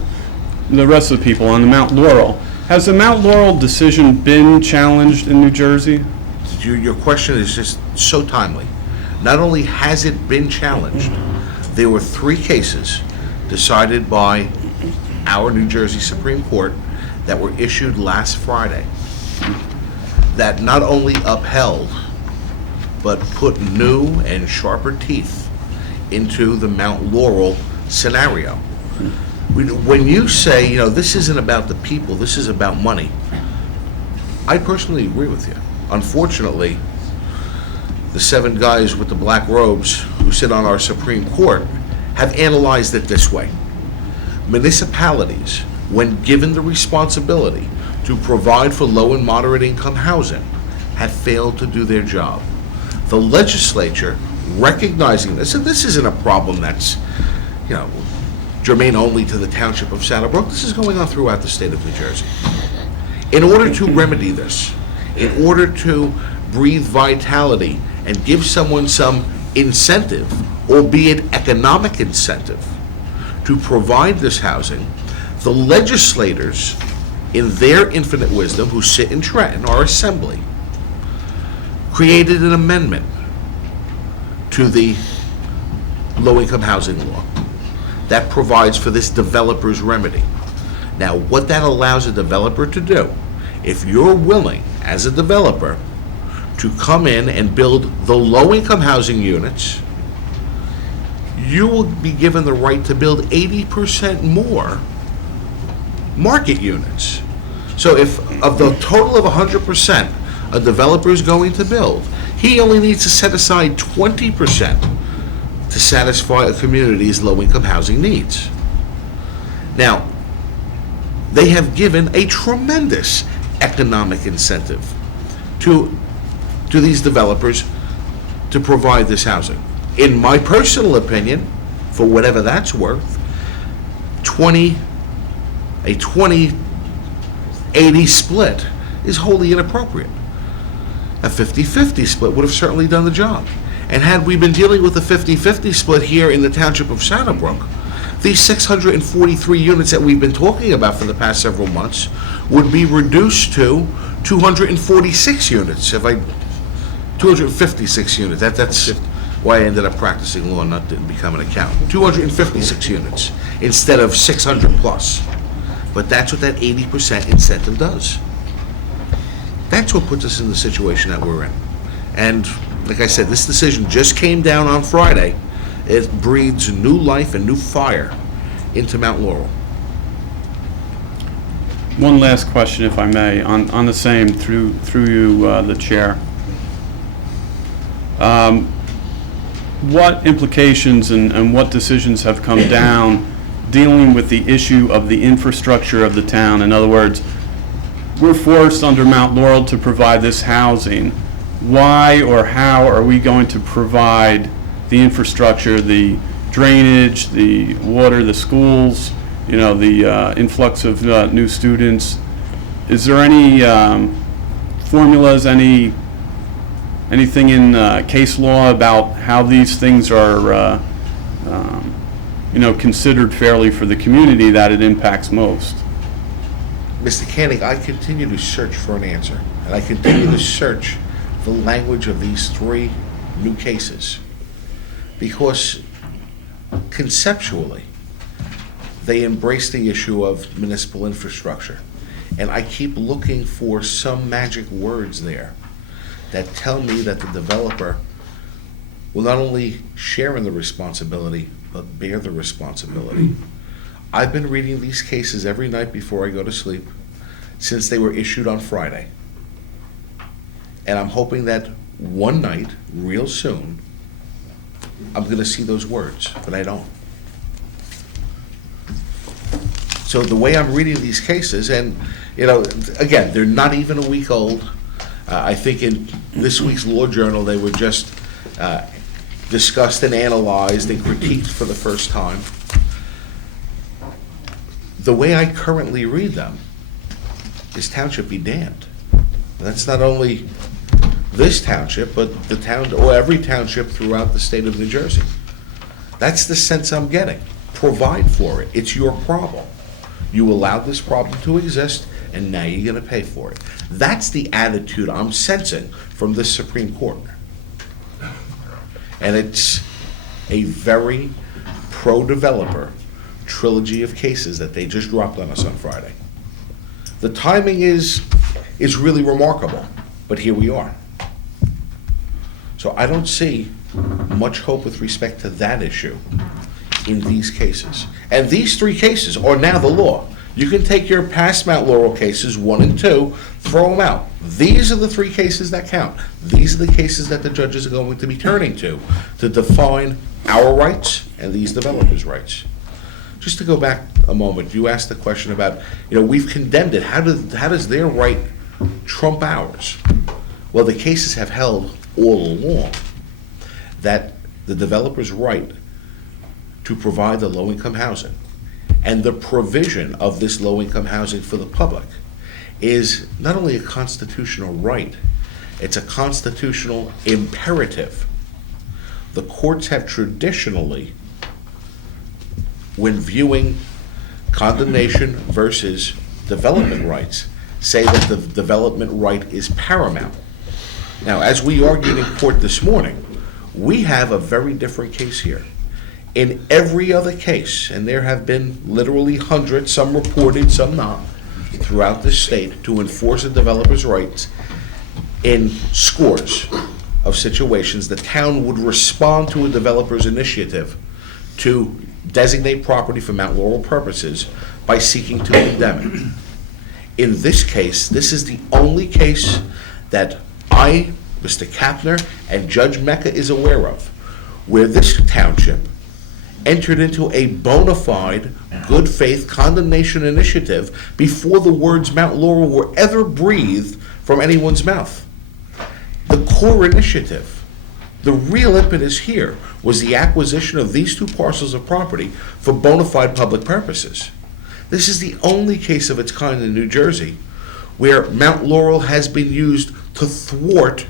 the rest of the people on the Mount Laurel. Has the Mount Laurel decision been challenged in New Jersey? Your question is just so timely. Not only has it been challenged, there were 3 cases decided by our New Jersey Supreme Court that were issued last Friday that not only upheld but put new and sharper teeth into the Mount Laurel scenario. When you say, this isn't about the people, this is about money, I personally agree with you. Unfortunately, the 7 guys with the black robes who sit on our Supreme Court have analyzed it this way. Municipalities, when given the responsibility to provide for low and moderate income housing, have failed to do their job. The legislature, recognizing this, and this isn't a problem that's, germane only to the township of Saddle Brook, this is going on throughout the state of New Jersey. In order to remedy this, in order to breathe vitality and give someone some incentive, albeit economic incentive, to provide this housing, the legislators, in their infinite wisdom, who sit in Trenton, our assembly, created an amendment to the low-income housing law that provides for this developer's remedy. Now, what that allows a developer to do, if you're willing, as a developer, to come in and build the low-income housing units, you will be given the right to build 80% more market units. So if of the total of 100% a developer is going to build, he only needs to set aside 20% to satisfy a community's low-income housing needs. Now, they have given a tremendous economic incentive to these developers to provide this housing. In my personal opinion, for whatever that's worth, a 20-80 split is wholly inappropriate. A 50-50 split would have certainly done the job. And had we been dealing with a 50-50 split here in the township of Saddle Brook, these 643 units that we've been talking about for the past several months would be reduced to 246 units. 256 units. That's why I ended up practicing law and not becoming an accountant. 256 units instead of 600 plus. But that's what that 80% incentive does. That's what puts us in the situation that we're in. And like I said, this decision just came down on Friday. It breathes new life and new fire into Mount Laurel. One last question, if I may, on the same, through you, the chair. What implications and what decisions have come down dealing with the issue of the infrastructure of the town? In other words, we're forced under Mount Laurel to provide this housing. Why or how are we going to provide the infrastructure, the drainage, the water, the schools, the influx of new students? Is there any formulas, anything in case law about how these things are, considered fairly for the community that it impacts most? Mr. Canning, I continue to search for an answer, and I continue to search the language of these three new cases, because conceptually, they embrace the issue of municipal infrastructure, and I keep looking for some magic words there that tell me that the developer will not only share in the responsibility, but bear the responsibility. I've been reading these cases every night before I go to sleep since they were issued on Friday. And I'm hoping that one night, real soon, I'm going to see those words, but I don't. So the way I'm reading these cases, and, again, they're not even a week old. I think in this week's Law Journal, they were just discussed and analyzed and critiqued for the first time. The way I currently read them is township be damned. That's not only this township, but the town, or every township throughout the state of New Jersey. That's the sense I'm getting. Provide for it. It's your problem. You allowed this problem to exist, and now you're going to pay for it. That's the attitude I'm sensing from this Supreme Court. And it's a very pro-developer trilogy of cases that they just dropped on us on Friday. The timing is really remarkable, but here we are. So I don't see much hope with respect to that issue in these cases. And these three cases are now the law. You can take your past Mount Laurel cases, 1 and 2, throw them out. These are the three cases that count. These are the cases that the judges are going to be turning to define our rights and these developers' rights. Just to go back a moment, you asked the question about, we've condemned it. How does their right trump ours? Well, the cases have held all along that the developer's right to provide the low-income housing and the provision of this low-income housing for the public is not only a constitutional right, it's a constitutional imperative. The courts have traditionally, when viewing condemnation versus development rights, say that the development right is paramount. Now, as we argued in court this morning, we have a very different case here. In every other case, and there have been literally hundreds, some reported, some not, throughout the state to enforce a developer's rights, in scores of situations, the town would respond to a developer's initiative to designate property for Mount Laurel purposes by seeking to condemn it. In this case, this is the only case that I, Mr. Kapner, and Judge Mecca is aware of, where this township entered into a bona fide, good faith condemnation initiative before the words Mount Laurel were ever breathed from anyone's mouth. The core initiative, the real impetus here, was the acquisition of these two parcels of property for bona fide public purposes. This is the only case of its kind in New Jersey where Mount Laurel has been used to thwart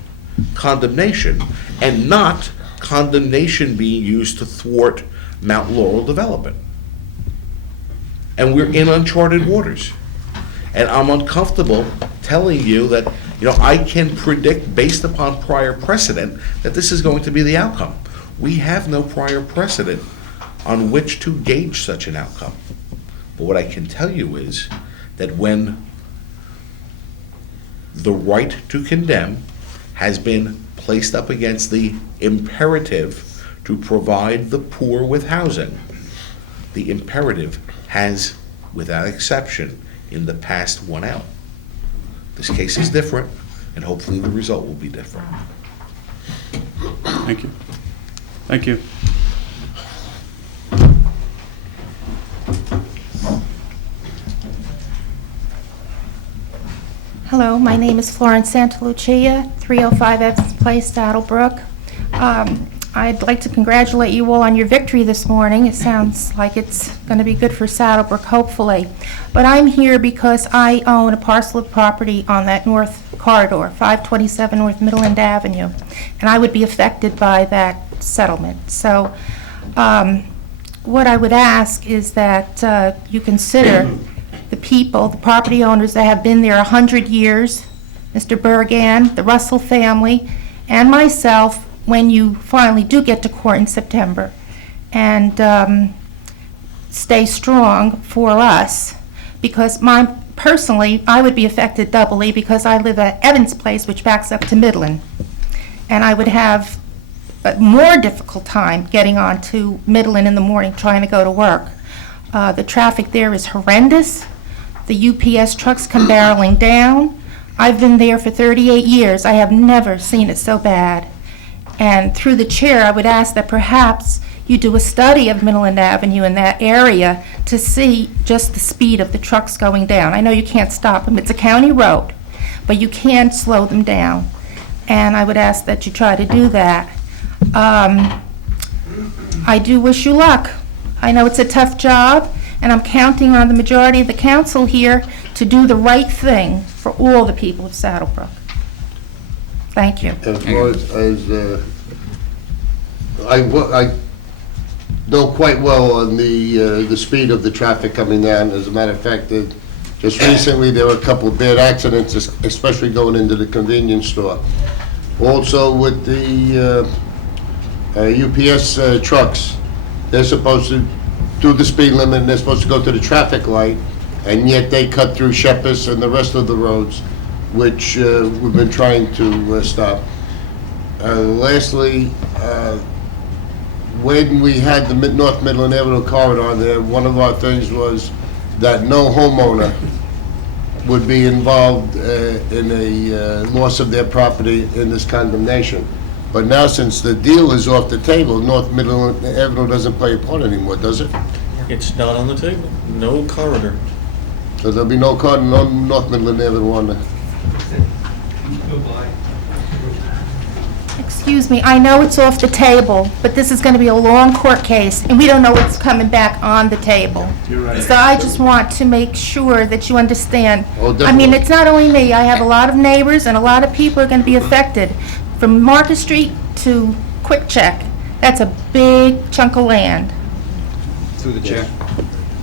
condemnation and not condemnation being used to thwart Mount Laurel development. And we're in uncharted waters. And I'm uncomfortable telling you that, I can predict based upon prior precedent that this is going to be the outcome. We have no prior precedent on which to gauge such an outcome. But what I can tell you is that when the right to condemn has been placed up against the imperative to provide the poor with housing, the imperative has, without exception, in the past won out. This case is different, and hopefully the result will be different. Thank you. Thank you. Hello, my name is Florence Santalucia, 305 Evans Place, Saddle Brook. I'd like to congratulate you all on your victory this morning. It sounds like it's going to be good for Saddle Brook, hopefully. But I'm here because I own a parcel of property on that north corridor, 527 North Midland Avenue, and I would be affected by that settlement. So what I would ask is that you consider the people, the property owners that have been there 100 years, Mr. Bergan, the Russell family, and myself, when you finally do get to court in September, and stay strong for us, because personally, I would be affected doubly because I live at Evans Place, which backs up to Midland, and I would have a more difficult time getting on to Midland in the morning trying to go to work. The traffic there is horrendous. The UPS trucks come barreling down. I've been there for 38 years. I have never seen it so bad. And through the chair, I would ask that perhaps you do a study of Midland Avenue in that area to see just the speed of the trucks going down. I know you can't stop them. It's a county road, but you can slow them down. And I would ask that you try to do that. I do wish you luck. I know it's a tough job, and I'm counting on the majority of the council here to do the right thing for all the people of Saddle Brook. Thank you. As far as I know quite well on the speed of the traffic coming down. As a matter of fact, just recently there were a couple of bad accidents, especially going into the convenience store. Also with the UPS trucks, they're supposed to do the speed limit and they're supposed to go to the traffic light, and yet they cut through Shepherd's and the rest of the roads, which we've been trying to stop. Lastly, when we had the North Midland Avenue corridor there, one of our things was that no homeowner would be involved in a loss of their property in this condemnation. But now, since the deal is off the table, North Midland Avenue doesn't play a part anymore, does it? It's not on the table. No corridor. So there'll be no North Midland Avenue on there. Excuse me, I know it's off the table, but this is going to be a long court case, and we don't know what's coming back on the table. You're right. So I just want to make sure that you understand. Oh, I mean, definitely. it's not only me, I have a lot of neighbors, and a lot of people are going to be affected. From Market Street to Quick Check, that's a big chunk of land. Through the chair.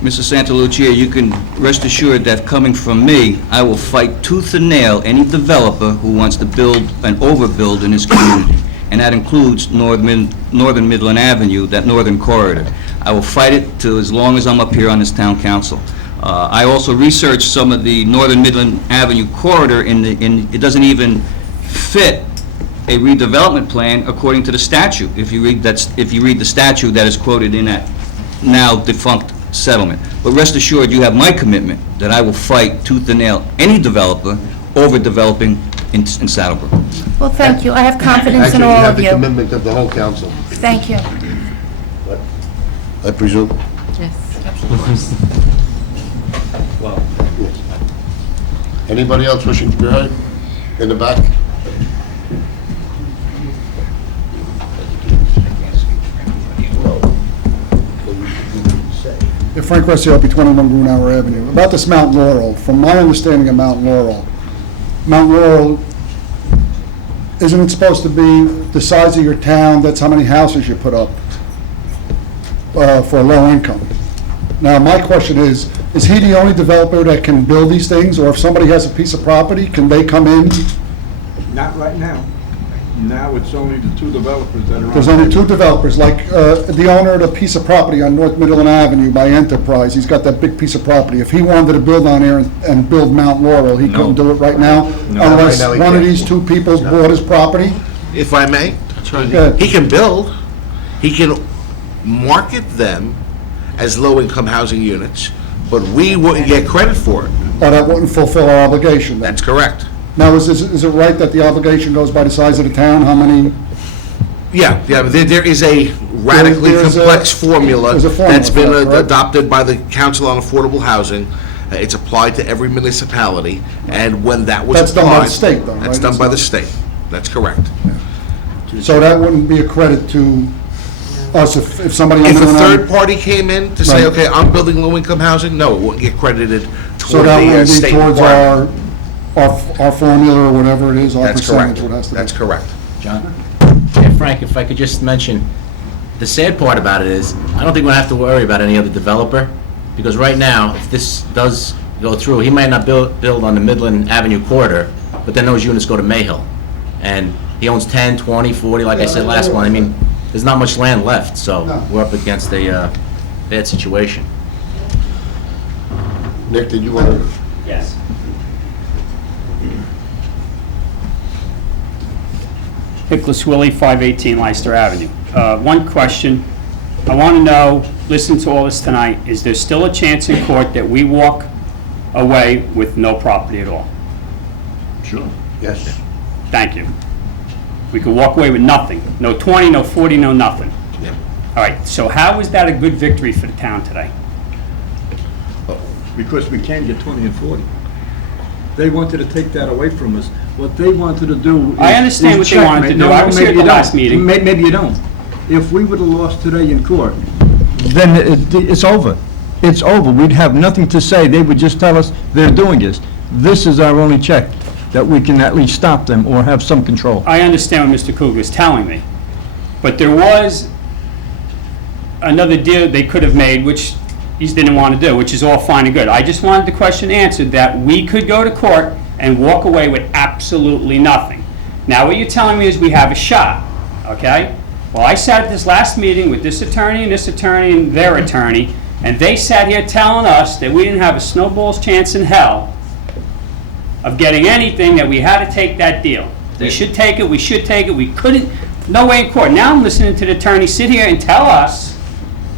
Mrs. Santalucia, you can rest assured that coming from me, I will fight tooth and nail any developer who wants to build and overbuild in his community. and that includes Northern Midland Avenue, that northern corridor. I will fight it till as long as I'm up here on this town council. I also researched some of the Northern Midland Avenue corridor, it doesn't even fit a redevelopment plan according to the statute. If you read the statute that is quoted in that now defunct settlement. But rest assured, you have my commitment that I will fight tooth and nail any developer over developing in Saddle Brook. Well, thank you. I have confidence in Actually, all you have of the you. commitment of the whole council, Thank you. I presume. Well, Anybody else wishing to be heard? In the back? Yeah, Frank Ressi, 21 Grunauer Avenue. About this Mount Laurel, from my understanding of Mount Laurel, isn't it supposed to be the size of your town, that's how many houses you put up for low income? Now, my question is he the only developer that can build these things, or if somebody has a piece of property, can they come in? Not right now. Now it's only the two developers that are on. There's only two developers, like the owner of the piece of property on North Midland Avenue by Enterprise, he's got that big piece of property. If he wanted to build on there and build Mount Laurel, he couldn't do it right now? Unless Right now he one of can't. these two people bought his property? If I may, Good. he can build, he can market them as low-income housing units, but we wouldn't get credit for it. Or that wouldn't fulfill our obligation then? That's correct. Now, is it right that the obligation goes by the size of the town? How many? Yeah, there is a radically There's a- complex formula there's a formula that's been for it, correct? adopted by the Council on Affordable Housing. It's applied to every municipality, and when that was applied... That's done by the state, though, right? That's done by the state. That's correct. So that wouldn't be a credit to us if somebody... If a on- third party came in to say, Right. okay, I'm building low-income housing, no, it wouldn't get credited So toward that the would be state towards requirement. our formula or whatever it is, our That's percentage, correct. what has to be. That's correct. John? Yeah, Frank, if I could just mention, the sad part about it is, I don't think we're gonna have to worry about any other developer, because right now, if this does go through, he might not build on the Midland Avenue corridor, but then those units go to Mayhill. And he owns 10, 20, 40, like I said last month. I mean, there's not much land left, so we're up against a bad situation. Nick, did you want to? Yes. Nicholas Willie, 518 Leicester Avenue. One question. I want to know, listen to all this tonight, is there still a chance in court that we walk away with no property at all? Sure. Yes. Thank you. We could walk away with nothing. No 20, no 40, no nothing. Yeah. All right, so how is that a good victory for the town today? Because we can't get 20 and 40. They wanted to take that away from us. What they wanted to do is... I understand what they wanted to checkmate. do. No, I was here at maybe the you last don't. meeting. Maybe you don't. If we would have lost today in court, Then it's over. It's over. We'd have nothing to say. They would just tell us they're doing this. This is our only check, that we can at least stop them or have some control. I understand what Mr. Kugler is telling me, but there was another deal they could have made, which he didn't want to do, which is all fine and good. I just wanted the question answered, that we could go to court and walk away with absolutely nothing. Now, what you're telling me is we have a shot, okay? Well, I sat at this last meeting with this attorney and their attorney, and they sat here telling us that we didn't have a snowball's chance in hell of getting anything, that we had to take that deal. We should take it, we couldn't, no way in court. Now I'm listening to the attorney sit here and tell us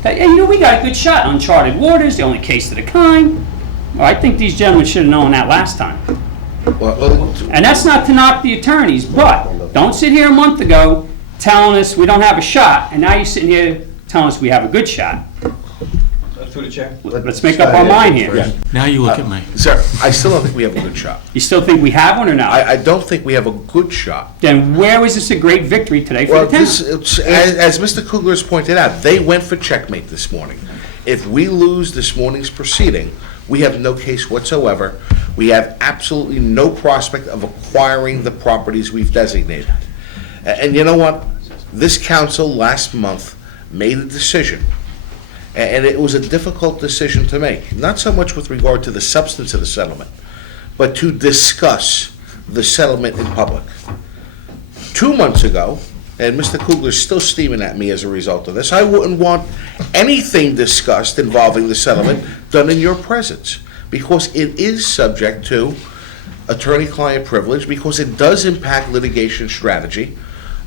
that, yeah, you know, we got a good shot, uncharted waters, the only case of the kind. Well, I think these gentlemen should have known that last time. And that's not to knock the attorneys, but don't sit here a month ago telling us we don't have a shot, and now you're sitting here telling us we have a good shot. through the chair. Let's make up our mind here. Now you look at me. Sir, I still don't think we have a good shot. You still think we have one or not? I don't think we have a good shot. Then where was this a great victory today for Well, the town? as Mr. Kugler has pointed out, they went for checkmate this morning. If we lose this morning's proceeding, we have no case whatsoever. We have absolutely no prospect of acquiring the properties we've designated. And you know what? This council last month made a decision, and it was a difficult decision to make, not so much with regard to the substance of the settlement, but to discuss the settlement in public. 2 months ago, and Mr. Kugler's still steaming at me as a result of this, I wouldn't want anything discussed involving the settlement done in your presence, because it is subject to attorney-client privilege, because it does impact litigation strategy.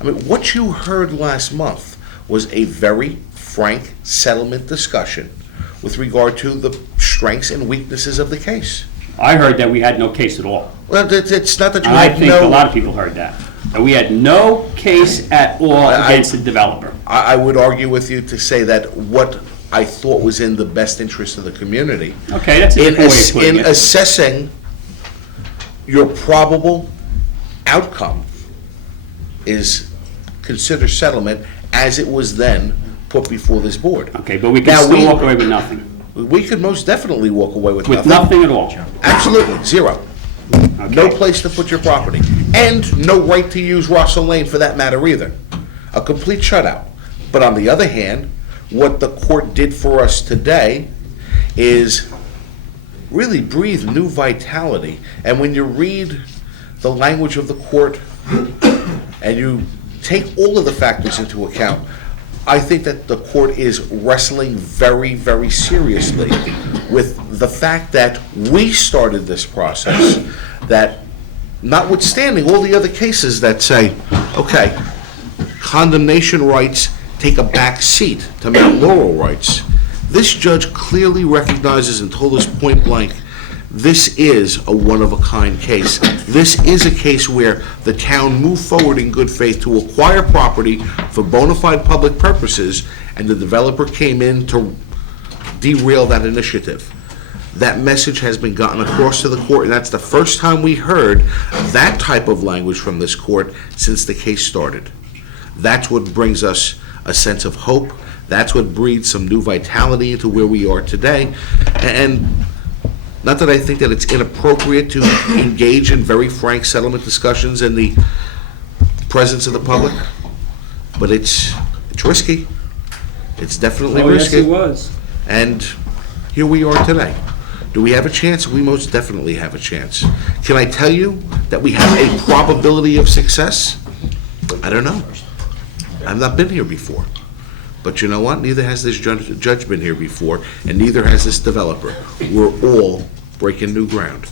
I mean, what you heard last month was a very frank settlement discussion with regard to the strengths and weaknesses of the case. I heard that we had no case at all. Well, it's not that you I had think a no... lot of people heard that we had no case at all against the developer. I would argue with you to say that what I thought was in the best interest of the community. Okay, that's a different way of putting In it. assessing your probable outcome is consider settlement as it was then put before this board. Okay, but we can still walk away with nothing. We could most definitely walk away with With nothing. nothing at all. Absolutely, zero. No place to put your property. And no right to use Russell Lane for that matter either. A complete shutout. But on the other hand, what the court did for us today is really breathe new vitality. And when you read the language of the court and you take all of the factors into account, I think that the court is wrestling very, very seriously with the fact that we started this process, that notwithstanding all the other cases that say, okay, condemnation rights take a back seat to Mount Laurel rights, this judge clearly recognizes and told us point blank, this is a one-of-a-kind case. This is a case where the town moved forward in good faith to acquire property for bona fide public purposes, and the developer came in to derail that initiative. That message has been gotten across to the court, and that's the first time we heard that type of language from this court since the case started. That's what brings us a sense of hope. That's what breathes some new vitality into where we are today. And not that I think that it's inappropriate to engage in very frank settlement discussions in the presence of the public, but it's risky. It's definitely risky. Yes, it was. And here we are today. Do we have a chance? We most definitely have a chance. Can I tell you that we have a probability of success? I don't know. I've not been here before. But you know what? Neither has this judge been here before, and neither has this developer. We're all breaking new ground.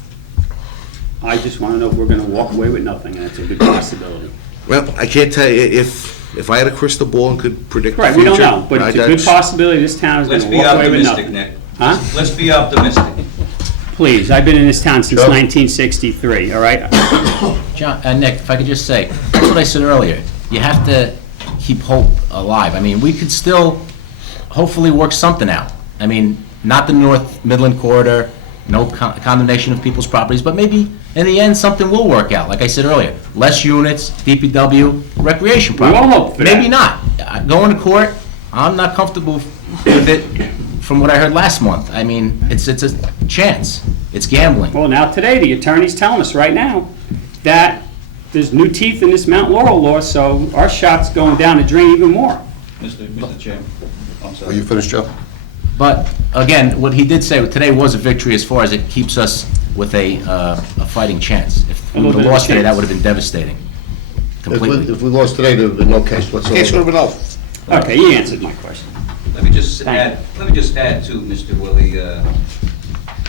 I just want to know if we're going to walk away with nothing, and it's a good possibility. Well, I can't tell you if I had a crystal ball and could predict the Right, future. we don't know, but it's a good possibility this town is going Let's to be walk away with optimistic, nothing. Nick. Huh? Let's be optimistic. Please, I've been in this town since 1963, all right? John, Nick, if I could just say, that's what I said earlier. You have to keep hope alive. I mean, we could still hopefully work something out. I mean, not the North Midland corridor, no condemnation of people's properties, but maybe in the end, something will work out. Like I said earlier, less units, DPW, recreation We all property. hope for that. Maybe not. Going to court, I'm not comfortable with it from what I heard last month. I mean, it's a chance. It's gambling. Well, now today, the attorney's telling us right now that there's new teeth in this Mount Laurel law, so our shot's going down the drain even more. Mr. Chairman, I'm Are sorry. you finished, Joe? But again, what he did say today was a victory as far as it keeps us with a fighting chance. If we would have lost today, that would have been devastating. Completely. If we lost today, there would be no case whatsoever. Case would have been over. Okay, you answered my question. Let me just add to Mr. Willie,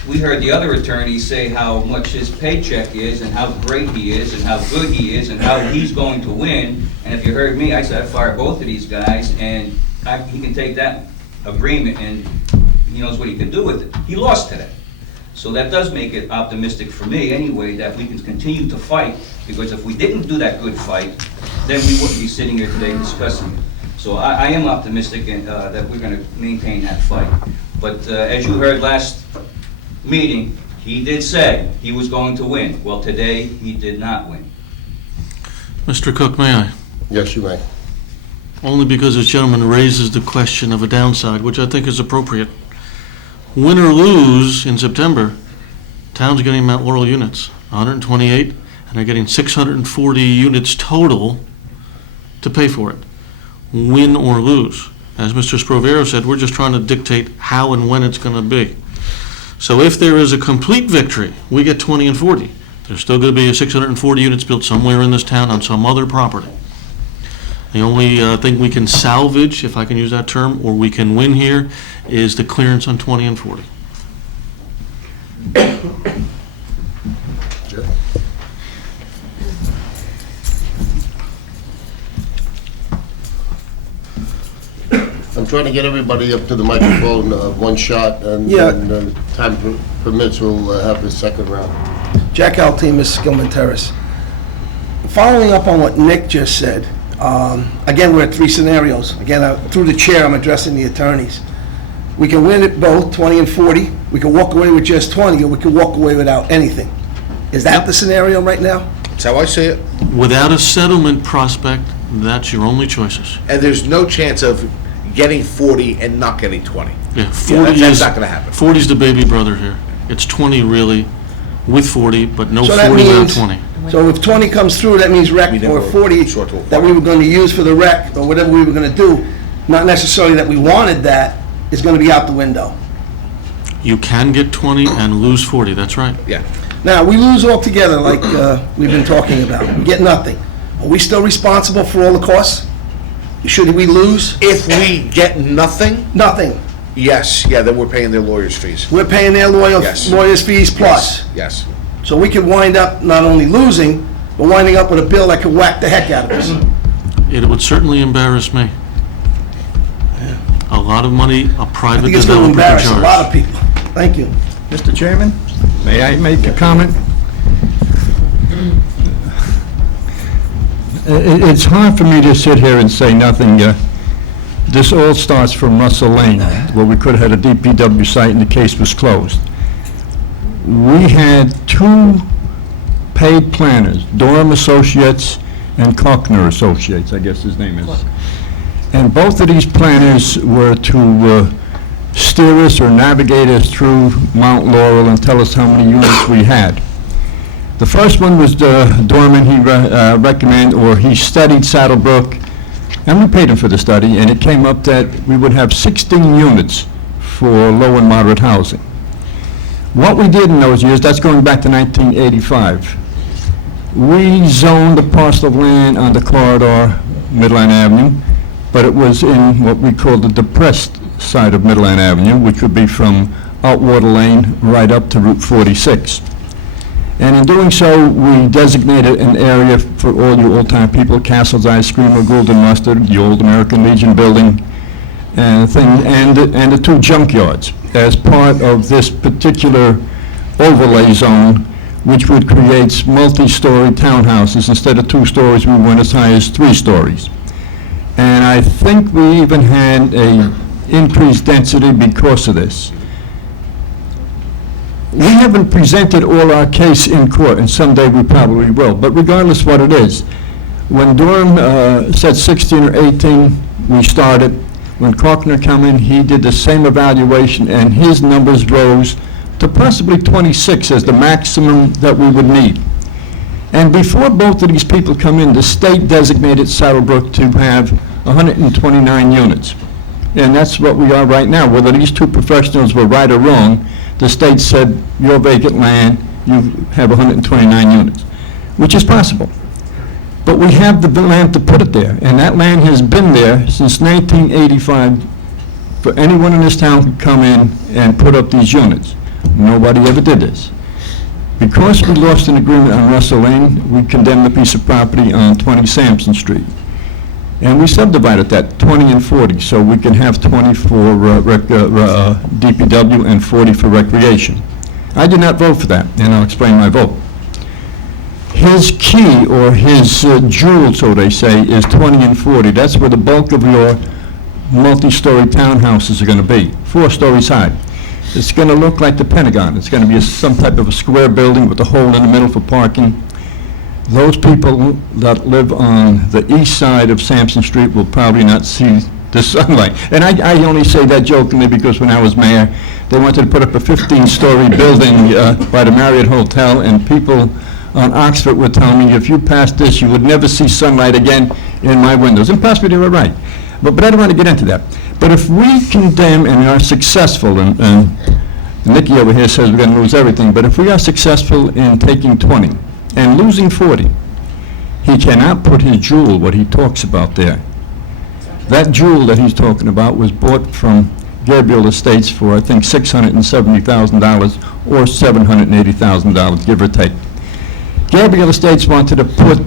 we heard the other attorney say how much his paycheck is and how great he is and how good he is and how he's going to win. And if you heard me, I said I'd fire both of these guys, and he can take that agreement and he knows what he can do with it. He lost today. So that does make it optimistic for me anyway, that we can continue to fight, because if we didn't do that good fight, then we wouldn't be sitting here today discussing it. So I am optimistic that we're going to maintain that fight. But as you heard last meeting, he did say he was going to win. Well, today, he did not win. Mr. Cook, may I? Yes, you may. Only because this gentleman raises the question of a downside, which I think is appropriate. Win or lose in September, town's getting Mount Laurel units, 128, and they're getting 640 units total to pay for it. Win or lose. As Mr. Sprovero said, we're just trying to dictate how and when it's going to be. So if there is a complete victory, we get 20 and 40. There's still going to be a 640 units built somewhere in this town on some other property. The only thing we can salvage, if I can use that term, or we can win here, is the clearance on 20 and 40. I'm trying to get everybody up to the microphone, one shot, and Yeah. then time permits, we'll have the second round. Jack Altemus, Gilman Terrace. Following up on what Nick just said, again, we're at three scenarios. Again, through the chair, I'm addressing the attorneys. We can win at both, 20 and 40. We can walk away with just 20, or we can walk away without anything. Is that the scenario right now? That's how I see it. Without a settlement prospect, that's your only choices. And there's no chance of getting 40 and not getting 20. Yeah, 40 that's is, not going to happen. 40's the baby brother here. It's 20 really, with 40, but no So that 40 without means- 20. So if 20 comes through, that means rec or 40 that we were going to use for the rec, or whatever we were going to do, not necessarily that we wanted that, is going to be out the window. You can get 20 and lose 40, that's right. Yeah. Now, we lose altogether, like we've been talking about. We get nothing. Are we still responsible for all the costs? Should we lose? If we get nothing, Nothing. yes, yeah, then we're paying their lawyers' fees. We're paying their Yes. lawyers' fees plus. Yes. So we could wind up not only losing, but winding up with a bill that could whack the heck out of us. It would certainly embarrass me. A lot of money a I private think it's going to developer can embarrass a lot charge. of people. Thank you. Mr. Chairman, may I make a comment? It's hard for me to sit here and say nothing. This all starts from Russell Lane, where we could have had a DPW site and the case was closed. We had two paid planners, Durham Associates and Cochner Associates, I guess his name is. And both of these planners were to steer us or navigate us through Mount Laurel and tell us how many units we had. The first one was Dorman. He recommended, or he studied Saddle Brook, and we paid him for the study, and it came up that we would have 16 units for low and moderate housing. What we did in those years, that's going back to 1985, we zoned a parcel of land on the corridor, Midland Avenue, but it was in what we call the depressed side of Midland Avenue, which would be from Outwater Lane right up to Route 46. And in doing so, we designated an area for all you old-time people, Castle's Ice Cream or Golden Mustard, the old American Legion building, and the two junkyards as part of this particular overlay zone, which would create multi-story townhouses. Instead of 2 stories, we went as high as 3 stories. And I think we even had a increased density because of this. We haven't presented all our case in court, and someday we probably will, but regardless what it is, when Durham said 16 or 18, we started. When Cochner came in, he did the same evaluation, and his numbers rose to possibly 26 as the maximum that we would need. And before both of these people come in, the state designated Saddle Brook to have 129 units. And that's what we are right now. Whether these two professionals were right or wrong, the state said, your vacant land, you have 129 units, which is possible. But we have the land to put it there, and that land has been there since 1985 for anyone in this town to come in and put up these units. Nobody ever did this. Because we lost an agreement on Russell Lane, we condemned a piece of property on 20 Sampson Street. And we subdivided that 20 and 40, so we can have 20 for DPW and 40 for recreation. I did not vote for that, and I'll explain my vote. His key, or his jewel, so they say, is 20 and 40. That's where the bulk of your multi-story townhouses are going to be, 4 stories high. It's going to look like the Pentagon. It's going to be some type of a square building with a hole in the middle for parking. Those people that live on the east side of Sampson Street will probably not see the sunlight. And I only say that jokingly because when I was mayor, they wanted to put up a 15-story building by the Marriott Hotel, and people on Oxford would tell me, if you passed this, you would never see sunlight again in my windows. And possibly they were right. But I don't want to get into that. But if we condemn and are successful, and Nikki over here says we're going to lose everything, but if we are successful in taking 20 and losing 40, He cannot put his jewel, what he talks about there. That jewel that he's talking about was bought from Gabriel Estates for, I think, $670,000 or $780,000, give or take. Gabriel Estates wanted to put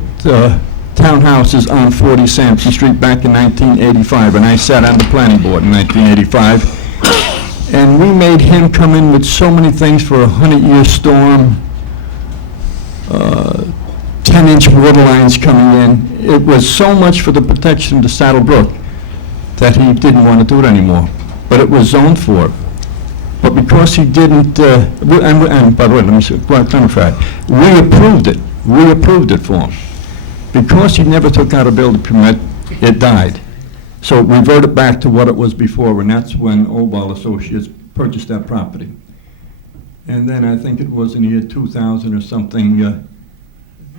townhouses on 40 Sampson Street back in 1985, and I sat on the planning board in 1985. And we made him come in with so many things for a 100-year storm, 10-inch water lines coming in. It was so much for the protection of the Saddle Brook that he didn't want to do it anymore. But it was zoned for. But because he didn't, and by the way, let me clarify, we approved it. We approved it for him. Because he never took out a building permit, it died. So it reverted back to what it was before, and that's when Obal Associates purchased that property. And then I think it was in the year 2000 or something, or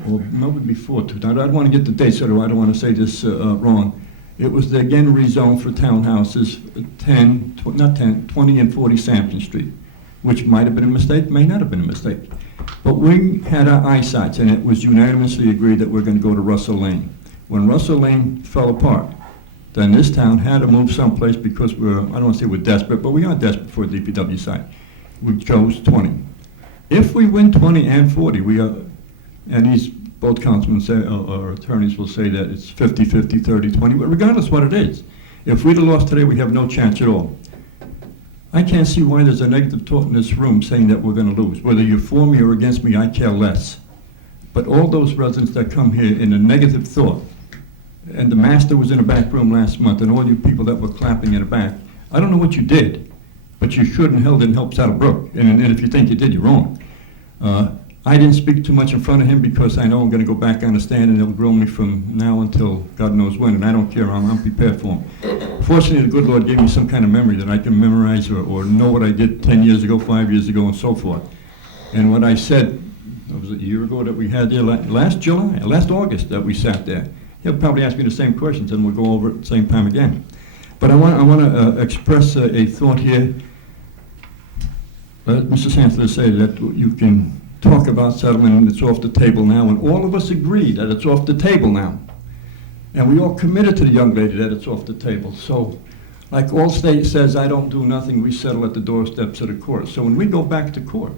maybe before 2000. I don't want to get the date, so I don't want to say this wrong. It was again rezoned for townhouses, 20 and 40 Sampson Street, which might have been a mistake, may not have been a mistake. But we had our eyesight, and it was unanimously agreed that we're going to go to Russell Lane. When Russell Lane fell apart, then this town had to move someplace because I don't want to say we're desperate, but we are desperate for a DPW site. We chose 20. If we win 20 and 40, we are, and both councilmen say, or attorneys will say that it's 50-50, 30-20, but regardless what it is, if we'd have lost today, we have no chance at all. I can't see why there's a negative thought in this room saying that we're going to lose. Whether you're for me or against me, I care less. But all those residents that come here in a negative thought, and the master was in the back room last month, and all you people that were clapping in the back, I don't know what you did, but you should and held and helped Saddle Brook. And if you think you did, you're wrong. I didn't speak too much in front of him because I know I'm going to go back on the stand and they'll grill me from now until God knows when, and I don't care. I'm prepared for him. Fortunately, the good Lord gave me some kind of memory that I can memorize or know what I did 10 years ago, 5 years ago, and so forth. And what I said, it was a year ago that we had there, last August that we sat there. He'll probably ask me the same questions and we'll go over it at the same time again. But I want to express a thought here. Let Mr. Santler say that you can talk about settlement and it's off the table now, and all of us agree that it's off the table now. And we all committed to the young lady that it's off the table. So, like Allstate says, I don't do nothing, we settle at the doorsteps of the court. So when we go back to court,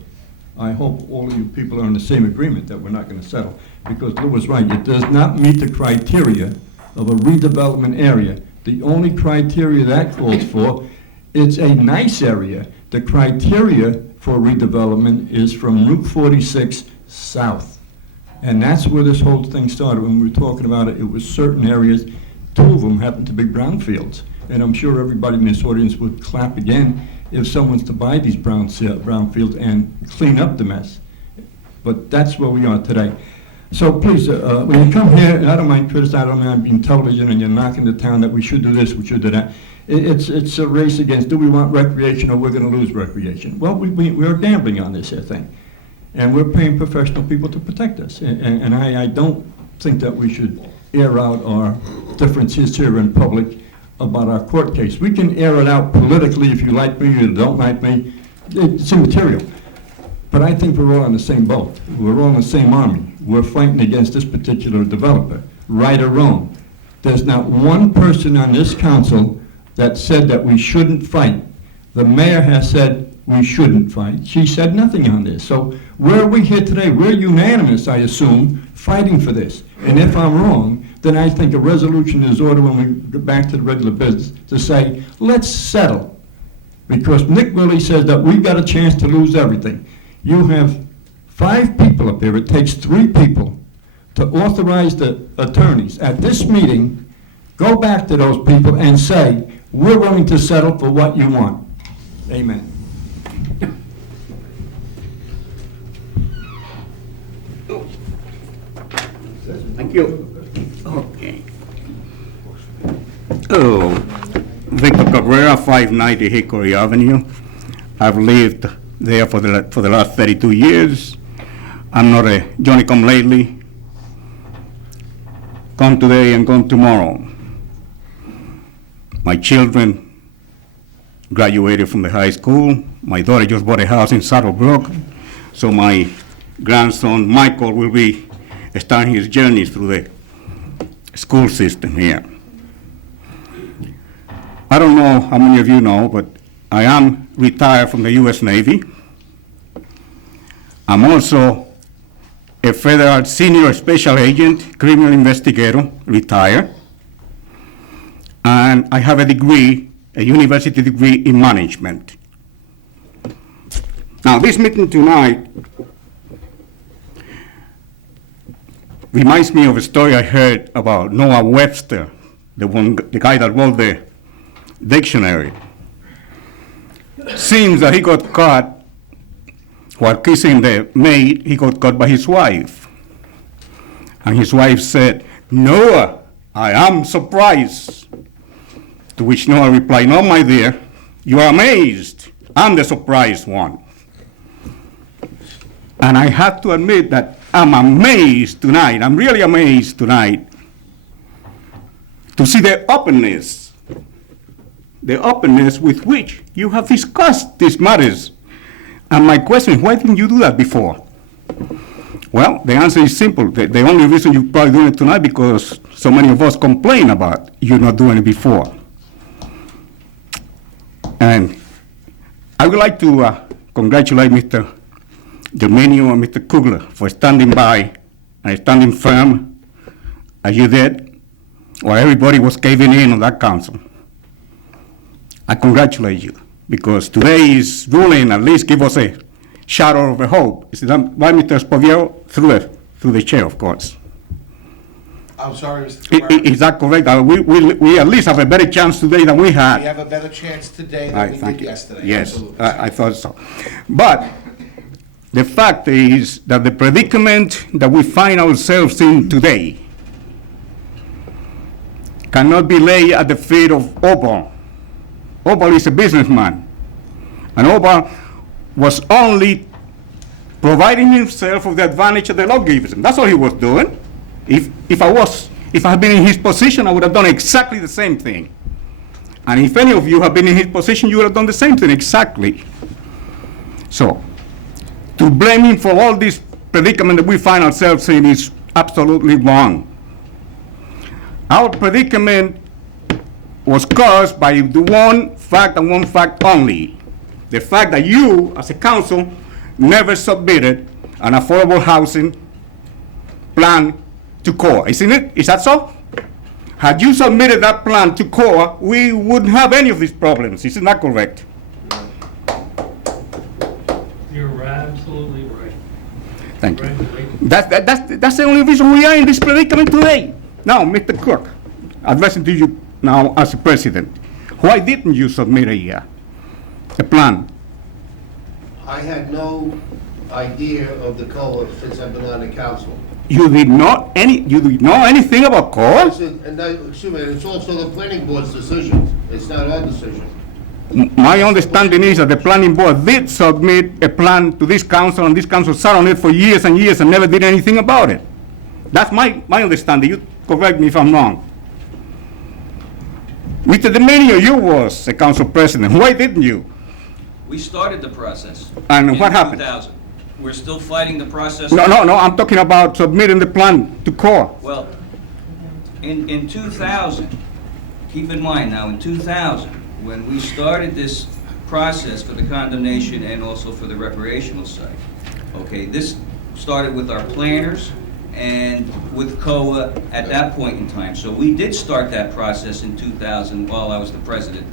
I hope all of you people are in the same agreement that we're not going to settle. Because Lou was right, it does not meet the criteria of a redevelopment area. The only criteria that calls for, it's a nice area. The criteria for redevelopment is from Route 46 south. And that's where this whole thing started. When we were talking about it, it was certain areas, 2 of them happened to be brownfields. And I'm sure everybody in this audience would clap again if someone's to buy these brownfields and clean up the mess. But that's where we are today. So please, when you come here, and I don't mind criticizing, I don't mind being television and you're knocking the town that we should do this, we should do that. It's a race against, do we want recreation or we're going to lose recreation? Well, we're gambling on this here thing. And we're paying professional people to protect us. And I don't think that we should air out our differences here in public about our court case. We can air it out politically if you like me or you don't like me. It's immaterial. But I think we're all on the same boat. We're all in the same army. We're fighting against this particular developer, right or wrong. There's not one person on this council that said that we shouldn't fight. The mayor has said we shouldn't fight. She said nothing on this. So where are we here today? We're unanimous, I assume, fighting for this. And if I'm wrong, then I think a resolution is ordered when we get back to the regular business to say, let's settle. Because Nick Willie says that we've got a chance to lose everything. You have 5 people up here. It takes 3 people to authorize the attorneys at this meeting, go back to those people and say, we're willing to settle for what you want. Amen. Thank you. Okay. Oh, Victor Cabrera, 590 Hickory Avenue. I've lived there for the last 32 years. I'm not a Johnny-come-lately. Come today and gone tomorrow. My children graduated from the high school. My daughter just bought a house in Saddle Brook. So my grandson, Michael, will be starting his journey through the school system here. I don't know how many of you know, but I am retired from the U.S. Navy. I'm also a federal senior special agent, criminal investigator, retired. And I have a degree, a university degree in management. Now, this meeting tonight reminds me of a story I heard about Noah Webster, the guy that wrote the dictionary. Seems that he got caught while kissing the maid. He got caught by his wife. And his wife said, "Noah, I am surprised." To which Noah replied, "No, my dear, you are amazed. I'm the surprised one." And I have to admit that I'm amazed tonight, I'm really amazed tonight to see the openness with which you have discussed these matters. And my question is, why didn't you do that before? Well, the answer is simple. The only reason you're probably doing it tonight because so many of us complain about you not doing it before. And I would like to congratulate Mr. Dominio and Mr. Kugler for standing by and standing firm as you did while everybody was caving in on that council. I congratulate you because today's ruling at least give us a shadow of a hope. Is that right, Mr. Spoviero? Through the chair, of course. I'm sorry, Mr. Guerrero. Is that correct? We at least have a better chance today than we had. We have a better chance today than we did yesterday. Yes, Absolutely. I thought so. But the fact is that the predicament that we find ourselves in today cannot be laid at the feet of Obal. Obal is a businessman, and Obal was only providing himself with the advantage of the law gives him. That's all he was doing. If I had been in his position, I would have done exactly the same thing. And if any of you have been in his position, you would have done the same thing exactly. So, to blame him for all this predicament that we find ourselves in is absolutely wrong. Our predicament was caused by the one fact and one fact only. The fact that you, as a council, never submitted an affordable housing plan to COA, isn't it? Is that so? Had you submitted that plan to COA, we wouldn't have any of these problems. Isn't that correct? You're absolutely right. Thank you. That's the only reason we are in this predicament today. Now, Mr. Cook, addressing to you now as a president, why didn't you submit a plan? I had no idea of the COA since I've been on the council. You did not know anything about COA? Excuse me, it's also the planning board's decision. It's not our decision. My understanding is that the planning board did submit a plan to this council, and this council sat on it for years and years and never did anything about it. That's my understanding. You correct me if I'm wrong. Mr. Dominio, you was a council president. Why didn't you? We started the process. And what happened? 2000. We're still fighting the process. No, I'm talking about submitting the plan to COA. Well, in 2000, keep in mind now, in 2000, when we started this process for the condemnation and also for the recreational site, okay, this started with our planners and with COA at that point in time. So we did start that process in 2000 while I was the president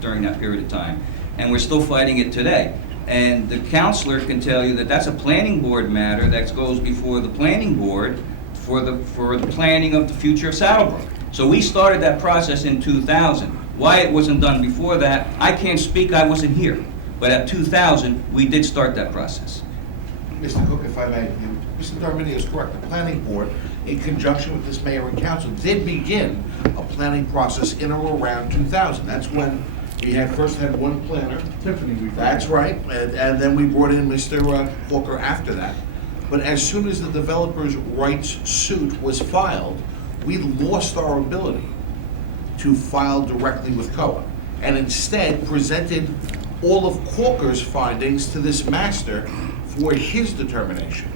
during that period of time. And we're still fighting it today. And the counselor can tell you that that's a planning board matter that goes before the planning board for the planning of the future of Saddle Brook. So we started that process in 2000. Why it wasn't done before that, I can't speak, I wasn't here. But at 2000, we did start that process. Mr. Cook, if I may, Mr. Dominio is correct. The planning board, in conjunction with this mayor and council, did begin a planning process in or around 2000. That's when we first had one planner. Tiffany. That's right, and then we brought in Mr. Hawker after that. But as soon as the developer's rights suit was filed, we lost our ability to file directly with COA, and instead presented all of Hawker's findings to this master for his determination.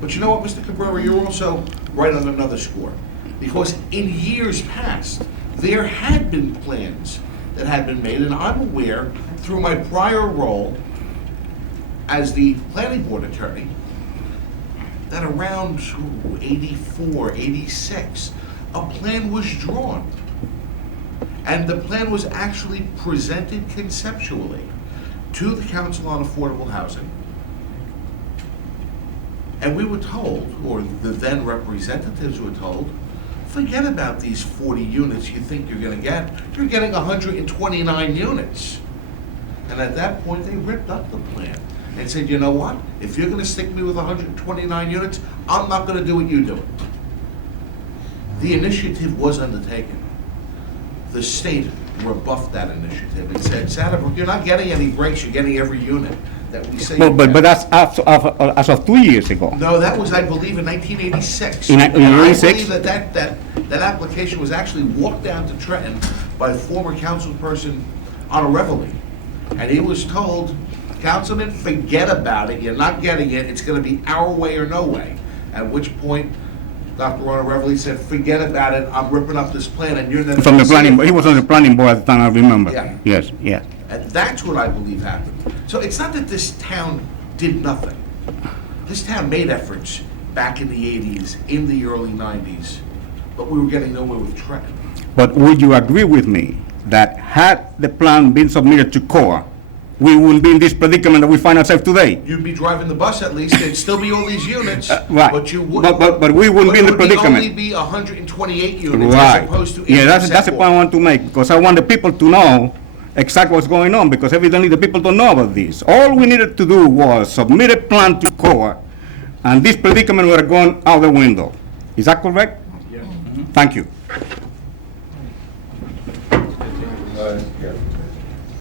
But you know what, Mr. Cabrera, you're also right on another score. Because in years past, there had been plans that had been made, and I'm aware, through my prior role as the planning board attorney, that around 84, 86, a plan was drawn. And the plan was actually presented conceptually to the Council on Affordable Housing. And we were told, or the then representatives were told, forget about these 40 units you think you're gonna get. You're getting 129 units. And at that point, they ripped up the plan and said, you know what? If you're gonna stick me with 129 units, I'm not gonna do what you do. The initiative was undertaken. The state rebuffed that initiative and said, Saddle Brook, you're not getting any breaks, you're getting every unit that we say. But that's as of 2 years ago. No, that was, I believe, in 1986. In And I 86? believe that application was actually walked down to Trenton by a former councilperson on a reveille. And he was told, Councilman, forget about it, you're not getting it, it's gonna be our way or no way. At which point, Dr. Ron Reveille said, forget about it, I'm ripping up this plan, and you're never From the gonna see it." planning, he was on the planning board at the time, I remember. Yeah. Yes, yes. And that's what I believe happened. So it's not that this town did nothing. This town made efforts back in the 80s, in the early 90s, but we were getting nowhere with Trenton. But would you agree with me that had the plan been submitted to COA, we wouldn't be in this predicament that we find ourselves today? You'd be driving the bus at least, there'd still be all these units, Right. but you wouldn't. But we wouldn't be in the It would predicament. only be 128 units as Right. opposed to 80%. Yeah, that's the point I want to make, because I want the people to know exactly what's going on, because evidently the people don't know about this. All we needed to do was submit a plan to COA, and this predicament would have gone out the window. Is that correct? Yeah. Thank you.